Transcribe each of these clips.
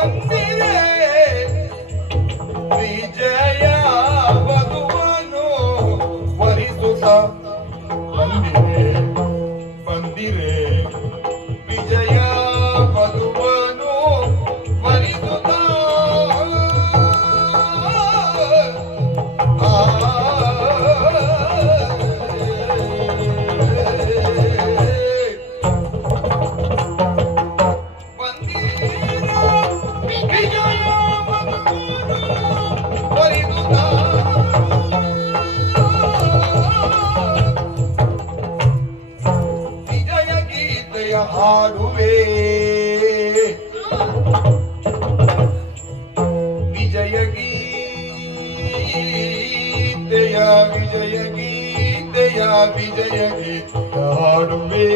ಬಂದಿರೆ ವಿಜಯ ವಧುವನ್ನು ವರಿಸುತ್ತ ಬಂದಿರೆ ಬಂದಿರೆ ವಿಜಯ ವಧುವನ್ನು ವರಿಸುತ್ತ ಹಾಡುವೆ ವಿಜಯ ಗೀತೆಯ ವಿಜಯ ಗೀತೆಯ ವಿಜಯ ಗೀತೆಯ ಹಾಡುವೆ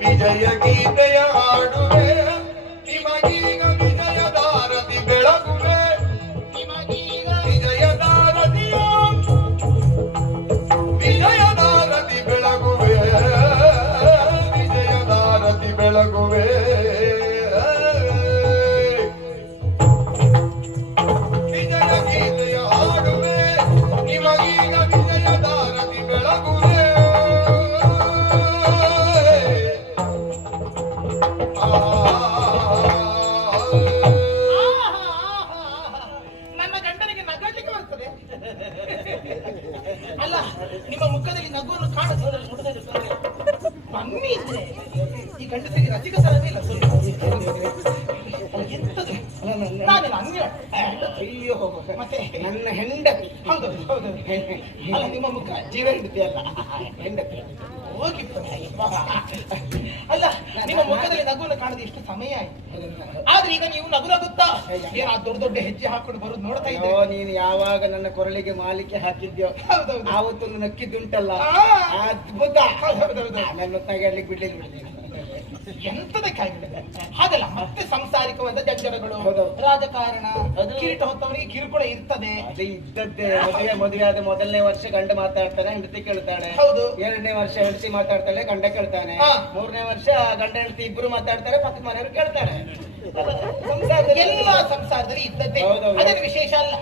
ವಿಜಯ ಗೀತೆಯ ಹಾಡುವೆ ನಿಮಗೀಗ ವಿಜಯದಾರತಿ ಬೆಳಗುವೆ ನಿಮಗೀಗ ವಿಜಯದಾರತಿಯ ವಿಜಯದಾರತಿ ಬೆಳಗುವೆ ಬೆಳಗುವೆ ವಿಜಯ ಗೀತೆಯ ಹಾಡುವೆ ನಿಮಗೀಗ ವಿಜಯದಾರತಿ ಬೆಳಗುವೆ ನನ್ನ ಗಂಡನಿಗೆ ನಗಲಿಕ್ಕೆ ಬರ್ತದೆ ಅಲ್ಲ ನಿಮ್ಮ ಮುಖದಲ್ಲಿ ನಗುವನ್ನು ಕಾಣಿಸೋದ್ರಲ್ಲಿ ಬನ್ನಿ ಇದ್ರೆ ಈ ಗಂಡಸರಿಗೆ ರಸಿಕ ಸರವೇ ಇಲ್ಲ ಸ್ವಲ್ಪ ಎಂತದು ನಾನೇನು ಅನ್ಯ ಅಯ್ಯೋ ಮತ್ತೆ ನನ್ನ ಹೆಂಡತಿ ಹೌದು ಹೌದು ಅಲ್ಲ ನಿಮ್ಮ ಮುಖ ಜೀವ ಹೆಂಡತಿ ಅಲ್ಲ ಹೆಂಡತಿ ಹೋಗಿ ಅಲ್ಲ ನಿಮ್ಮ ಮುಖದಲ್ಲಿ ನಗುವನ್ನು ಕಾಣದೆ ಎಷ್ಟು ಸಮಯ ಆಯ್ತು ಆದ್ರೆ ಈಗ ನೀವು ನಗು ನಗುತ್ತಾ ಏನ ದೊಡ್ಡ ದೊಡ್ಡ ಹೆಜ್ಜೆ ಹಾಕೊಂಡು ಬರೋದು ನೋಡ್ತಾ ಇದ್ದೆ ನೀನು ಯಾವಾಗ ನನ್ನ ಕೊರಳಿಗೆ ಮಾಲಿಕೆ ಹಾಕಿದ್ಯೋ ಹೌದೌದು ಆವತ್ತೊಂದು ನಕ್ಕಿದ್ದುಂಟಲ್ಲ ಅದ್ಭುತ ನನ್ನ ತಗೊಳ್ಳಿಕ್ಕೆ ಬಿಡ್ಲಿಲ್ಲ ಎಂತದಕ್ಕಾಗಿದೆ ಹಾಗಲ್ಲ ಮತ್ತೆ ಸಂಸಾರಿಕವಾದ ಜಂಜರಗಳು ರಾಜಕಾರಣ ಕಿರೀಟ ಹೊತ್ತವರಿಗೆ ಕಿರುಕುಳ ಇರ್ತದೆ ಅದೇ ಇದ್ದದ್ದೇ ಮದುವೆ ಆದ ಮೊದಲನೇ ವರ್ಷ ಗಂಡ ಮಾತಾಡ್ತಾನೆ ಹೆಂಡತಿ ಕೇಳ್ತಾಳೆ ಹೌದು ಎರಡನೇ ವರ್ಷ ಹೆಂಡತಿ ಮಾತಾಡ್ತಾಳೆ ಗಂಡ ಕೇಳ್ತಾನೆ ಮೂರನೇ ವರ್ಷ ಗಂಡ ಹೆಂಡತಿ ಇಬ್ರು ಮಾತಾಡ್ತಾರೆ ಪಕ್ಕದ ಮನೆಯವರು ಕೇಳ್ತಾರೆ ಎಲ್ಲ ಸಂಸಾರದಲ್ಲಿ ಇದ್ದದ್ದೇ ಅದರ ವಿಶೇಷ ಅಲ್ಲ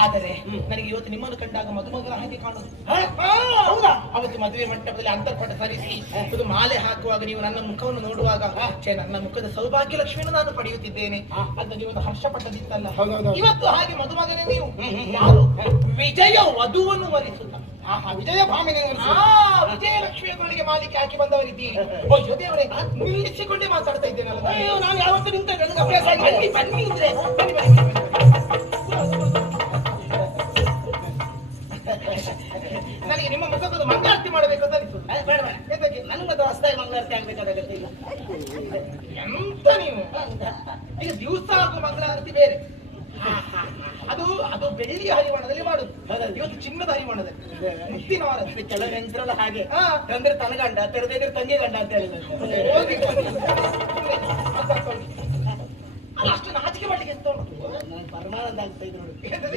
ಆದರೆ ನನಗೆ ಇವತ್ತು ನಿಮ್ಮನ್ನು ಕಂಡಾಗ ಮದುಮಗನ ಹಾಗೆ ಕಾಣುದು ಹೌದಾ ಅವತ್ತು ಮದುವೆ ಮಂಟಪದಲ್ಲಿ ಅಂತರ್ಪಟ ಸರಿಸಿ ಇದು ಮಾಲೆ ಹಾಕುವಾಗ ನೀವು ನನ್ನ ಮುಖವನ್ನು ನೋಡುವಾಗ ನನ್ನ ಮುಖದ ಸೌಭಾಗ್ಯ ಲಕ್ಷ್ಮಿಯನ್ನು ನಾನು ಪಡೆಯುತ್ತಿದ್ದೇನೆ ಅಂತ ನೀವು ಹರ್ಷ ಪಟ್ಟದಿತ್ತಲ್ಲ ಇವತ್ತು ಹಾಗೆ ಮದುಮಗನೇ ನೀವು ಯಾರು ವಿಜಯ ವಧುವನ್ನು ವರಿಸುತ್ತ ವಿಜಯ ಭಾಮಿನಿ ವಿಜಯಲಕ್ಷ್ಮಿಗಳಿಗೆ ಮಾಲಿಕೆ ಹಾಕಿ ಬಂದವರಿದ್ದೀರಿ ಓ ಜೊತೆಯವರೇ ನಿಲ್ಲಿಸಿಕೊಂಡೇ ಮಾತಾಡ್ತಾ ಇದ್ದೇನಲ್ಲ ಅಯ್ಯೋ ನಾನು ಯಾವತ್ತೂ ನಿಂತ ಬನ್ನಿ ಬನ್ನಿ ಇದ್ರೆ ನನಗೆ ನಿಮ್ಮ ಮುಖದ ಮಂಗಳಾರತಿ ಮಾಡಬೇಕು ಅಂತ ಅನಿಸುದು ಬೇಡ ಬೇಡ ನನಗದು ಹೊಸದಾಗಿ ಮಂಗಳಾರತಿ ಆಗ್ಬೇಕಾದ ಅಗತ್ಯ ಇಲ್ಲ ಎಂತ ನೀವು ಈಗ ದಿವಸ ಆಗುವ ಮಂಗಳಾರತಿ ಬೇರೆ ಅದು ಅದು ಬೆಳ್ಳಿ ಹರಿವಾಣದಲ್ಲಿ ಮಾಡುದು ಇವತ್ತು ಚಿನ್ನದ ಹರಿವಾಣದಲ್ಲಿ ಮುತ್ತಿನ ವಾರ ಕೆಲವು ನೆನ್ಸ್ರಲ್ಲ ಹಾಗೆ ತಂದ್ರೆ ತನ್ನ ಗಂಡ ತೆರೆದಿದ್ರೆ ತಂಗಿ ಗಂಡ ಅಂತ ಹೇಳಿದ್ರೆ ಅಷ್ಟು ನಾಚಿಕೆ ಮಾಡ್ಲಿಕ್ಕೆ ಎಂತ ಪರಮಾನಂದ ಆಗ್ತಾ ಇದ್ರು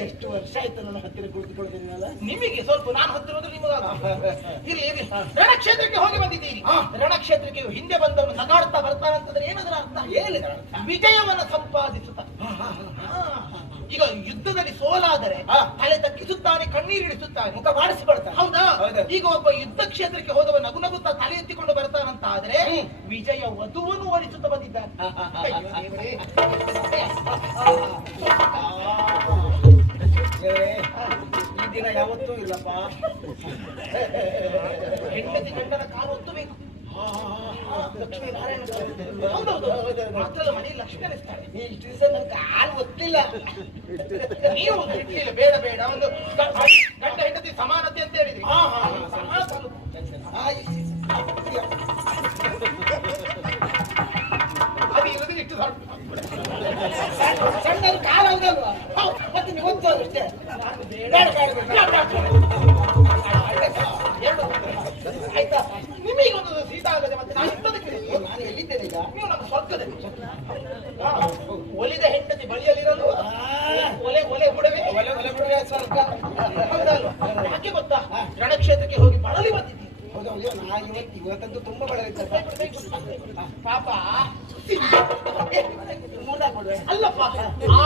ಎಷ್ಟು ವರ್ಷ ಆಯ್ತು ನನ್ನ ಹತ್ತಿರ ಕುಳಿತುಕೊಳ್ತೀನಲ್ಲ ನಿಮಗೆ ಸ್ವಲ್ಪ ನಾನು ಹತ್ತಿರೋದು ನಿಮಗಾಗ ಇರ್ಲಿ ಇರ್ಲಿ ರಣಕ್ಷೇತ್ರಕ್ಕೆ ಹೋಗಿ ಬಂದಿದ್ದೀರಿ ರಣಕ್ಷೇತ್ರಕ್ಕೆ ಹಿಂದೆ ಬಂದವನು ನಗಾಡ್ತಾ ಬರ್ತಾನಂತಂದ್ರೆ ಏನದರ ಅರ್ಥ ಏನಿದೆ ವಿಜಯವನ್ನು ಸಂಪಾದಿಸುತ್ತ ಈಗ ಯುದ್ಧದಲ್ಲಿ ಸೋಲಾದರೆ ತಲೆ ತಗ್ಗಿಸುತ್ತಾನೆ ಕಣ್ಣೀರಿಡಿಸುತ್ತಾನೆ ಮುಖ ಮಾಡಿಸಿಕೊಳ್ತಾನೆ ಹೌದಾ ಈಗ ಒಬ್ಬ ಯುದ್ಧ ಕ್ಷೇತ್ರಕ್ಕೆ ಹೋದವ ನಗು ನಗುತ್ತಾ ತಲೆ ಎತ್ತಿಕೊಂಡು ಬರ್ತಾನಂತ ಆದ್ರೆ ವಿಜಯ ವಧುವನ್ನು ಓಡಿಸುತ್ತಾ ಬಂದಿದ್ದಾನೆ ಈ ದಿನ ಯಾವತ್ತೂ ಇಲ್ಲಪ್ಪ ಹೆಂಡತಿ ಗಂಡನ ಕಾಲು ಒತ್ತಬೇಕು ಲಕ್ಷ್ಮೀ ನಾರಾಯಣ ಹೌದೌದು ಮಾತ್ರ ಮನೆಯಲ್ಲಿ ಲಕ್ಷ್ಮಿ ಅನಿಸ್ತಾಳೆ ಇಷ್ಟು ದಿವಸ ನನ್ನ ಕಾಲು ಒತ್ತಿಲ್ಲ ನೀವು ಇಡ್ಲಿಲ್ಲ ಬೇಡ ಬೇಡ ಒಂದು ಗಂಡ ಹೆಂಡತಿ ಸಮಾನತೆ ಅಂತ ಹೇಳಿದ್ರಿ ಅದು ಇರೋದ್ರೆ ಇಷ್ಟು ಸಣ್ಣ ಕಾಲು ಹೌದಲ್ವಾ ಮತ್ತೆ ನೀವು ಓದ್ತೋದು ಅಷ್ಟೇ ಆಯ್ತಾ ನಿಮಗೆ ಒಂದು ಸೀತಾ ಆಗದೆ ಮತ್ತೆ ನಾನು ಇಂಥದಕ್ಕೆ ನಾನು ಎಲ್ಲಿದ್ದೇನೆ ಈಗ ನೀವು ನಮ್ಮ ಸ್ವರ್ಗದಲ್ಲಿ ಒಲಿದ ಹೆಂಡತಿ ಬಳಿಯಲ್ಲಿರಲು ಒಲೆ ಒಲೆ ಬುಡವೆ ಒಲೆ ಒಲೆ ಬಿಡುವ ಸ್ವರ್ಗ ಹೌದಲ್ವಾ ಯಾಕೆ ಗೊತ್ತಾ ರಣಕ್ಷೇತ್ರಕ್ಕೆ ಹೋಗಿ ಬಳಲಿ ಬಂದಿದ್ದೀನಿ ಹೌದೌದು ನಾನು ಇವತ್ತಂತೂ ತುಂಬಾ ಬಳಲಿದ್ದೆ ಪಾಪ ತುತ್ತಾಗ್ಬಿಡುವೆ. ಅಲ್ಲಪ್ಪ ಆ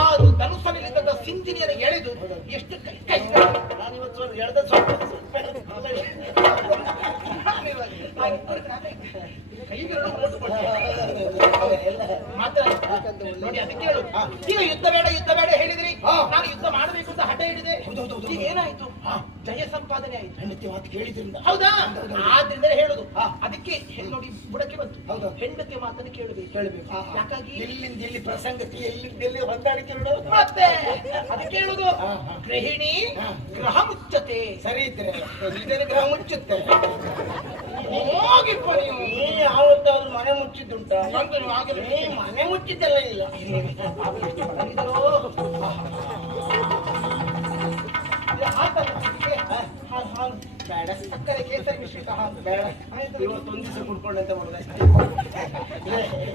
ಧನುಸ್ಸಲ್ಲಿದ್ದ ಸಿಂಧಿನಿಯನ್ನು ಎಳೆದು ಎಷ್ಟು ಕೈ ನಾನು ಇವತ್ತು ಎಳ್ದ ಸ್ವಲ್ಪ ಕೈಗಳು ಮಾತ್ರ ನೋಡಿ ಅದಕ್ಕೆ ಹೇಳು ಈಗ ಯುದ್ಧ ಬೇಡ ಹೇಳಿದ್ರಿ ನಾನು ಯುದ್ಧ ಮಾಡಬೇಕು ಅಂತ ಹಠ ಹಿಡಿದೆ ಈಗ ಏನಾಯ್ತು ಜಯ ಸಂಪಾದನೆ ಆಯ್ತು ಹೆಂಡತಿ ಮಾತು ಕೇಳಿದ್ರಿಂದ ಹೌದಾ ಆದ್ರಿಂದ ಹೇಳುದು ಅದಕ್ಕೆ ನೋಡಿ ಬುಡಕ್ಕೆ ಬಂತು ಹೌದು ಹೆಂಡತಿ ಮಾತನ್ನು ಕೇಳಬೇಕು ಯಾಕಾಗಿ ಎಲ್ಲಿಂದ ಎಲ್ಲಿ ಪ್ರಸಂಗತಿ ಎಲ್ಲಿಂದ ಎಲ್ಲಿ ಹೊಂದಾಣಿಕೆ ನೋಡು ಮತ್ತೆ ಅದಕ್ಕೆ ಹೇಳುದು ಗೃಹಿಣಿ ಗ್ರಹ ಮುಚ್ಚತೆ ಸರಿ ಇದ್ರೆ ಇದೇನು ಗ್ರಹ ಮುಚ್ಚುತ್ತೆ ಹೋಗಿಪ್ಪ ನೀವು ನೀ ಯಾವತ್ತಾದ್ರೂ ಮನೆ ಮುಚ್ಚಿದ್ದುಂಟ ಆಗಿಲ್ಲ. ನೀ ಮನೆ ಮುಚ್ಚಿದ್ದೆಲ್ಲ ಇಲ್ಲ ಬೇಡ ಸಕ್ಕರೆ ಕೇಸರಿ ಮಿಶ್ರಿತ ಹಾಲು ಬೇಡ ಇವತ್ತೊಂದು ದಿವಸ ಕುಡ್ಕೊಂಡಂತ ಮಾಡುದಷ್ಟೇ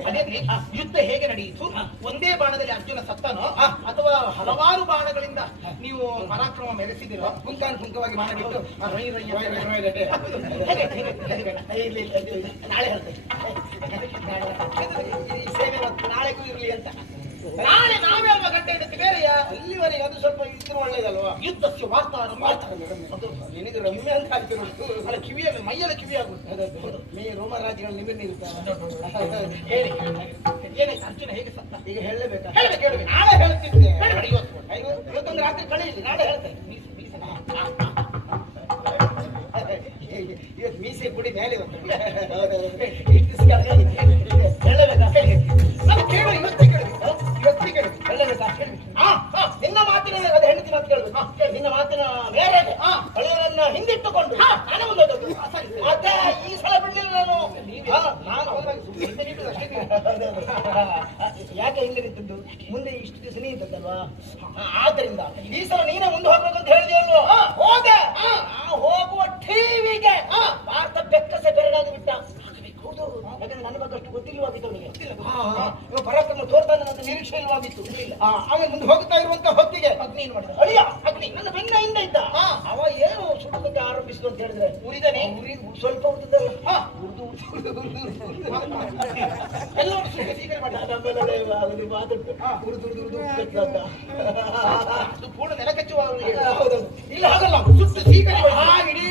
ಅದೇನ್ರಿ ಯುದ್ಧ ಹೇಗೆ ನಡೆಯಿತು ಒಂದೇ ಬಾಣದಲ್ಲಿ ಅರ್ಜುನ ಸತ್ತನೋ ಅಥವಾ ಹಲವಾರು ಬಾಣಗಳಿಂದ ನೀವು ಪರಾಕ್ರಮ ಮೆರೆಸಿದಿರೋ ಪುಂಖವಾಗಿ ಮಾಡಬಿಟ್ಟು ನಾಳೆ ಹೇಳ್ತೇನೆ ಈ ಸೇವೆ ಮತ್ತು ನಾಳೆಗೂ ಇರ್ಲಿ ಅಂತ ನಾಳೆ ನಾವೇ ಅಲ್ವಾ ಗಂಟೆ ಹಿಡಿದು ಬೇರೆಯಾ ಅಲ್ಲಿವರೆಗೆ ಅದು ಸ್ವಲ್ಪ ಇದ್ರು ಒಳ್ಳೇದಲ್ವಾ ಯುದ್ಧಕ್ಕೆ ವಾರ್ತಾರ ನಿನಗೆ ರಮ್ಯ ಅಂತ ಆಗ್ತಿರೋದು ಅಲ್ಲ ಕಿವಿಯಲ್ಲಿ ಮೈಯಲ್ಲಿ ಕಿವಿ ಆಗುದು ಮೇ ರೋಮರಾಜ್ಯಗಳು ನಿಮಗೆ ಹೇಳಿ ಏನಾಯ್ತು ಅರ್ಜುನ ಹೇಗೆ ಸತ್ತ ಈಗ ಹೇಳಬೇಕಾ ಹೇಳ್ಬೇಕು ನಾಳೆ ಹೇಳ್ತಿದ್ದೆ ಇವತ್ತು ಇವತ್ತೊಂದು ರಾತ್ರಿ ಕಳೆಯಿಲ್ಲ ನಾಳೆ ಹೇಳ್ತೇನೆ ಇವತ್ತು ಮೀಸೆ ಕುಡಿ ಮೇಲೆ ಇವತ್ತು ಹೇಳಬೇಕಾ ನಾನು ಕೇಳು ಇವತ್ತಿಗೆ ಕೇಳು ಹೇಳಬೇಕಾ ನಿನ್ನ ಮಾತಿನ ಅದು ಹೆಂಡತಿ ಮಾತು ಕೇಳಬೇಕು ನಿನ್ನ ಮಾತಿನ ಬೇರೆ ಹಳೆಯರನ್ನ ಹಿಂದಿಟ್ಟುಕೊಂಡು ನಾನು ಒಂದು ಮತ್ತೆ ಈ ಸಲ ಬಿಡ್ಲಿಲ್ಲ ನಾನು ಯಾಕೆ ಹಿಂದೆ ನಿಂತದ್ದು ಮುಂದೆ ಇಷ್ಟು ದಿವಸ ನೀ ಇದ್ದದ್ದಲ್ವಾ ಆದ್ದರಿಂದ ಈ ಸಲ ನೀನೇ ಮುಂದೆ ಹೋಗ್ಬೇಕು ಅಂತ ಹೇಳಿದೆಯಲ್ವ ಹೋದೆ ಹೋಗುವ ಟಿವಿಗೆ ಭಾರತ ಬೆಕ್ಕಸೆ ಬೆರಗಾಗಿ ಬಿಟ್ಟ ಯಾಕಂದ್ರೆ ನನ್ನ ಬಗ್ಗೆ ಅಷ್ಟು ಗೊತ್ತಿಲ್ಲವಾಗಿತ್ತು ಅವನಿಗೆ ಪರಾಕ್ರಮ ತೋರ್ತಾನೆ ಅಂತ ನಿರೀಕ್ಷೆ ಇಲ್ಲವಾಗಿತ್ತು ಆಮೇಲೆ ಮುಂದೆ ಹೋಗ್ತಾ ಇರುವಂತ ಹೊತ್ತಿಗೆ ಅಗ್ನಿ ಏನ್ ಮಾಡಿದ ಅಳಿಯ ಅಗ್ನಿ ನನ್ನ ಬೆನ್ನ ಹಿಂದೆ ಇದ್ದ ಅವ ಏನು ಸುಡುವುದಕ್ಕೆ ಆರಂಭಿಸಿದ್ರು ಅಂತ ಹೇಳಿದ್ರೆ ಉರಿದನೆ ಸ್ವಲ್ಪ ಉರಿದಲ್ಲ ಎಲ್ಲರೂ ಸ್ವೀಕಾರ ಮಾಡಿ ಅದು ಪೂರ್ಣ ನೆಲ ಕಚ್ಚುವ ಇಲ್ಲ ಹಾಗಲ್ಲ ಸುಟ್ಟು ಸ್ವೀಕಾರ ಇಡೀ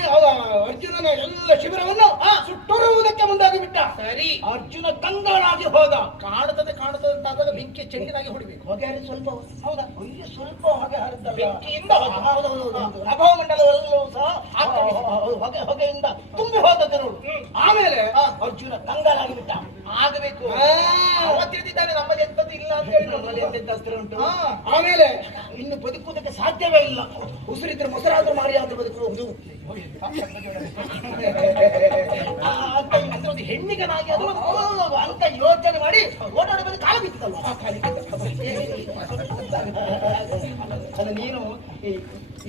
ಅರ್ಜುನನ ಎಲ್ಲ ಶಿಬಿರವನ್ನು ಸುಟ್ಟುರುವುದಕ್ಕೆ ಮುಂದಾಗಿ ಬಿಟ್ಟ ಸರಿ ಅರ್ಜುನ ಕಂಗಾಳಾಗಿ ಹೋದ ಕಾಣುತ್ತದೆ ಅಂತಾದಾಗ ಬೆಂಕಿ ಚೆಂಡಿನಾಗಿ ಹೊಡಿಬೇಕು ಹೊಗೆ ಹರಿದು ಸ್ವಲ್ಪ ಹೌದಾ ಇಲ್ಲಿ ಸ್ವಲ್ಪ ಹೊಗೆ ಹರಿದಲ್ಲ ಬೆಂಕಿಯಿಂದ ನಭೋ ಮಂಡಲವೆಲ್ಲವೂ ಸಹ ಹೊಗೆಯಿಂದ ತುಂಬಿ ಹೋದದ್ದು ನೋಡು ಆಮೇಲೆ ಅರ್ಜುನ ಕಂಗಾಲಾಗಿ ಬಿಟ್ಟ ಆಗಬೇಕು ತಿಳಿದಿದ್ದಾನೆ ನಮ್ಮಲ್ಲಿ ಎಂತದ್ದು ಇಲ್ಲ ಅಂತ ಹೇಳಿ ನಮ್ಮಲ್ಲಿ ಎಂತೆಂತ ಅಸ್ತ್ರ ಉಂಟು ಆಮೇಲೆ ಇನ್ನು ಬದುಕುವುದಕ್ಕೆ ಸಾಧ್ಯವೇ ಇಲ್ಲ ಉಸಿರಿದ್ರೆ ಮೊಸರಾದ್ರೂ ಮಾರಿ ಆದ್ರೂ ಬದುಕುವುದು ಅಂದ್ರೆ ಒಂದು ಹೆಣ್ಣಿಗನಾಗಿ ಅದು ಅಂತ ಯೋಚನೆ ಮಾಡಿ ಓಡಾಡಬೇಕು ಕಾಲ ಬಿತ್ತಲ್ಲ ಅಲ್ಲ ನೀನು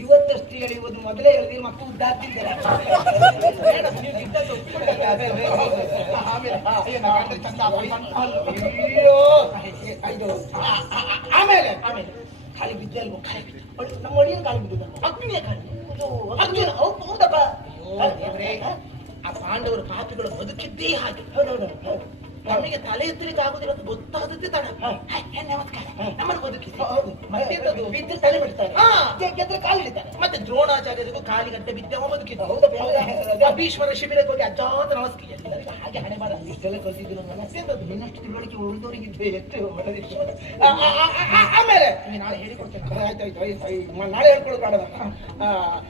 ಇವತ್ತಷ್ಟು ಹೇಳುವುದು ಮೊದಲೇ ಹೇಳಿದ್ರೆ ಮಕ್ಕಳು ಉದ್ದಾಗ್ತಿದ್ದಾರೆ ಆಮೇಲೆ ಖಾಲಿ ಬಿದ್ದಲ್ವ ನಮ್ಮ ಒಳಿಯ ಕಾಲಿ ಬಿದ್ದಲ್ವ ಅಗ್ನಿಯ ಕಾಲಿ ಅಗ್ನಿ ಹೌದಪ್ಪ ಆ ಪಾಂಡವರು ಪಾಪಿಗಳು ಬದುಕಿದ್ದೇ ಹಾಗೆ ನಮಗೆ ತಲೆ ಎತ್ತಲಿಕ್ಕೆ ಆಗುದಿಲ್ಲ ಅಂತ ಗೊತ್ತಾದದ್ದೇ ತಡ ನಮ್ಮನ್ನು ಬದುಕಿದ್ದೆ ಬಿದ್ದು ತಲೆ ಬಿಡ್ತಾರೆ ಗೆದ್ರೆ ಕಾಲು ಹಿಡಿತಾರೆ ಮತ್ತೆ ದ್ರೋಣಾಚಾರ್ಯರಿಗೂ ಕಾಲಿಗಟ್ಟೆ ಬಿದ್ದವ ಬದುಕಿದ್ದ ಭೀಷ್ಮರ ಶಿಬಿರಕ್ಕೆ ಹೋಗಿ ಅಜಾತ ನಮಸ್ಕಾರ ಹಾಗೆ ಹಣೆ ಬಾರ ಇಷ್ಟೆಲ್ಲ ಕಲ್ತಿದ್ದು ನಿನ್ನಷ್ಟು ತಿಳುವಳಿಕೆ ಉಳಿದವರಿಗಿದ್ದೆ ಎಷ್ಟು ಆಮೇಲೆ ನಾಳೆ ಹೇಳಿಕೊಡ್ತೇನೆ ಆಯ್ತಾಯ್ತು ನಾಳೆ ಹೇಳ್ಕೊಳ್ಳೋದು ಬೇಡ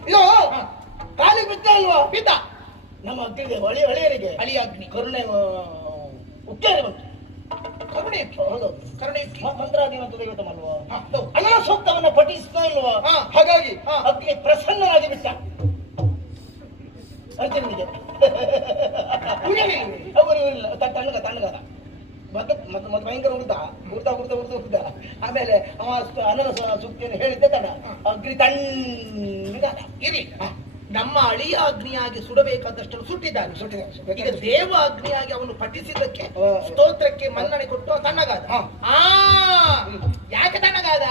ಇದು ಕಾಲಿಗೆ ಬಿದ್ದ ಅಲ್ವಾ ಬಿದ್ದ ನಮ್ಮ ಅಗ್ನಿಗೆ ಹಳಿಯರಿಗೆ ಅಳಿಯ ಅಗ್ನಿ ಕರುಣೆ ಉಚ್ಚೇರಿ ಬಂತು ಕರುಣೆ ಹೌದು ಕರುಣೆ ಮಂತ್ರಾಧೀನ ದೈವತಮಲ್ವಾ ಅನ್ನ ಸೂಕ್ತವನ್ನ ಪಠಿಸ್ತಾ ಇಲ್ವಾ ಹಾಗಾಗಿ ಅಗ್ನಿ ಪ್ರಸನ್ನನಾಗಿ ಬಿಟ್ಟ ಅರ್ಜುನನಿಗೆ ಅವರು ಇಲ್ಲ ತಣ್ಣಗಾದ ಮತ್ತೆ ಭಯಂಕರ ಉರ್ದ ಆಮೇಲೆ ಅವ ಅನ್ನದ ಸೂಕ್ತಿಯನ್ನು ಹೇಳಿದ್ದೆ ತಡ ಅಗ್ನಿ ತಣ್ಣಗಾದ ಇರಿ ನಮ್ಮ ಅಳಿಯ ಅಗ್ನಿಯಾಗಿ ಸುಡಬೇಕಾದಷ್ಟು ಸುಟ್ಟಿದ್ದಾನೆ ಈಗ ದೇವ ಅಗ್ನಿಯಾಗಿ ಅವನು ಪಠಿಸಿದ್ದಕ್ಕೆ ಸ್ತೋತ್ರಕ್ಕೆ ಮನ್ನಣೆ ಕೊಟ್ಟು ತಣ್ಣಗಾದ ಯಾಕೆ ತಣ್ಣಗಾದ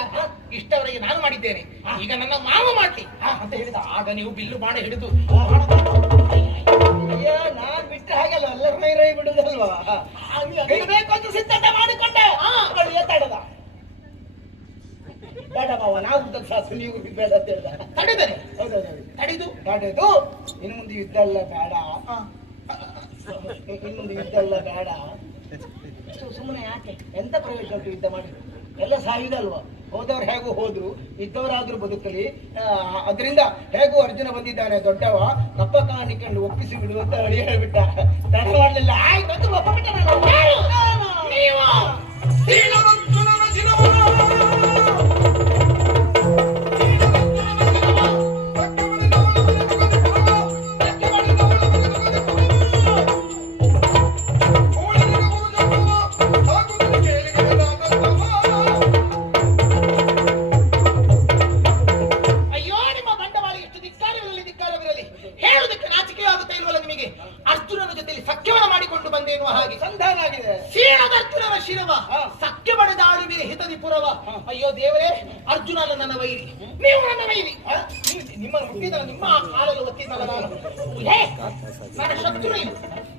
ಇಷ್ಟವರೆಗೆ ನಾನು ಮಾಡಿದ್ದೇನೆ ಈಗ ನನ್ನ ಮಾವ ಮಾಡ್ಲಿ ಅಂತ ಹೇಳಿದ ಆಗ ನೀವು ಬಿಲ್ಲು ಬಾಣ ಹಿಡಿದು ನಾನ್ ಬಿಟ್ಟರೆ ಹಾಗೆಲ್ಲ ಎಲ್ಲ ರೈ ಬಿಡುದಲ್ವಾ ಬೇಕು ಅಂತ ಸಿದ್ಧತೆ ಮಾಡಿಕೊಂಡೆ ತಡದ ಅವನಾಗುದಕ್ಕೆ ಸಾಕು ನೀವು ಬೇಡ ಅಂತ ಹೇಳ್ದ. ತಡೆದರೆ ಹೌದೌದು ತಡೆದು ತಡೆದು ಇನ್ನು ಮುಂದೆ ಯುದ್ಧ ಎಲ್ಲ ಬೇಡ, ಇನ್ನು ಮುಂದೆ ಯುದ್ಧ ಎಲ್ಲ ಬೇಡ, ಸುಮ್ಮನೆ ಯಾಕೆ ಎಂತ ಪ್ರಯೋಜನ ಉಂಟು ಯುದ್ಧ ಮಾಡಿ? ಎಲ್ಲ ಸಾಯುದಲ್ವಾ? ಹೋದವ್ರು ಹೇಗೂ ಹೋದ್ರು, ಇದ್ದವರಾದ್ರೂ ಬದುಕಲಿ. ಅದರಿಂದ ಹೇಗೂ ಅರ್ಜುನ ಬಂದಿದ್ದಾನೆ ದೊಡ್ಡವ, ಕಪ್ಪ ಕಾಣಿಕೊಂಡು ಒಪ್ಪಿಸಿ ಬಿಡು ಅಂತ ಹೇಳಿ ಹೇಳ್ಬಿಟ್ಟ. ತಡ ಮಾಡಲಿಲ್ಲ, ಆಯ್ತು ಅಂತ ಒಪ್ಪಿಬಿಟ್ಟ. ಅಯ್ಯೋ ದೇವರೇ, ಅರ್ಜುನ ನನ್ನ ವೈರಿ, ನೀವು ನನ್ನ ವೈರಿ. ನಿಮ್ಮ ಹುಟ್ಟಿದ ನಿಮ್ಮ ಕಾಲಲ್ಲಿ ಒತ್ತಿದ್ದಲ್ಲ ನಾನು. ನನ್ನ ಶತ್ರು ನೀವು.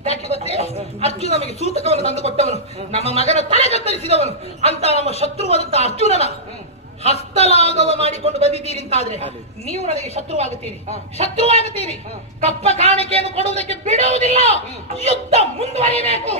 ಯಾಕೆ ಗೊತ್ತೇ? ಅರ್ಜುನ ನಮಗೆ ಸೂತಕವನ್ನು ತಂದು ಕೊಟ್ಟವನು, ನಮ್ಮ ಮಗನ ತಲೆ ಕತ್ತರಿಸಿದವನು ಅಂತ ನಮ್ಮ ಶತ್ರುವಾದಂತ ಅರ್ಜುನನ ಹಸ್ತಲಾಘವ ಮಾಡಿಕೊಂಡು ಬಂದಿದ್ದೀರಿ ಅಂತಾದ್ರೆ ನೀವು ನನಗೆ ಶತ್ರುವಾಗುತ್ತೀರಿ, ಶತ್ರುವಾಗುತ್ತೀರಿ. ಕಪ್ಪ ಕಾಣಿಕೆಯನ್ನು ಕೊಡುವುದಕ್ಕೆ ಬಿಡುವುದಿಲ್ಲ, ಯುದ್ಧ ಮುಂದುವರಿಯಬೇಕು.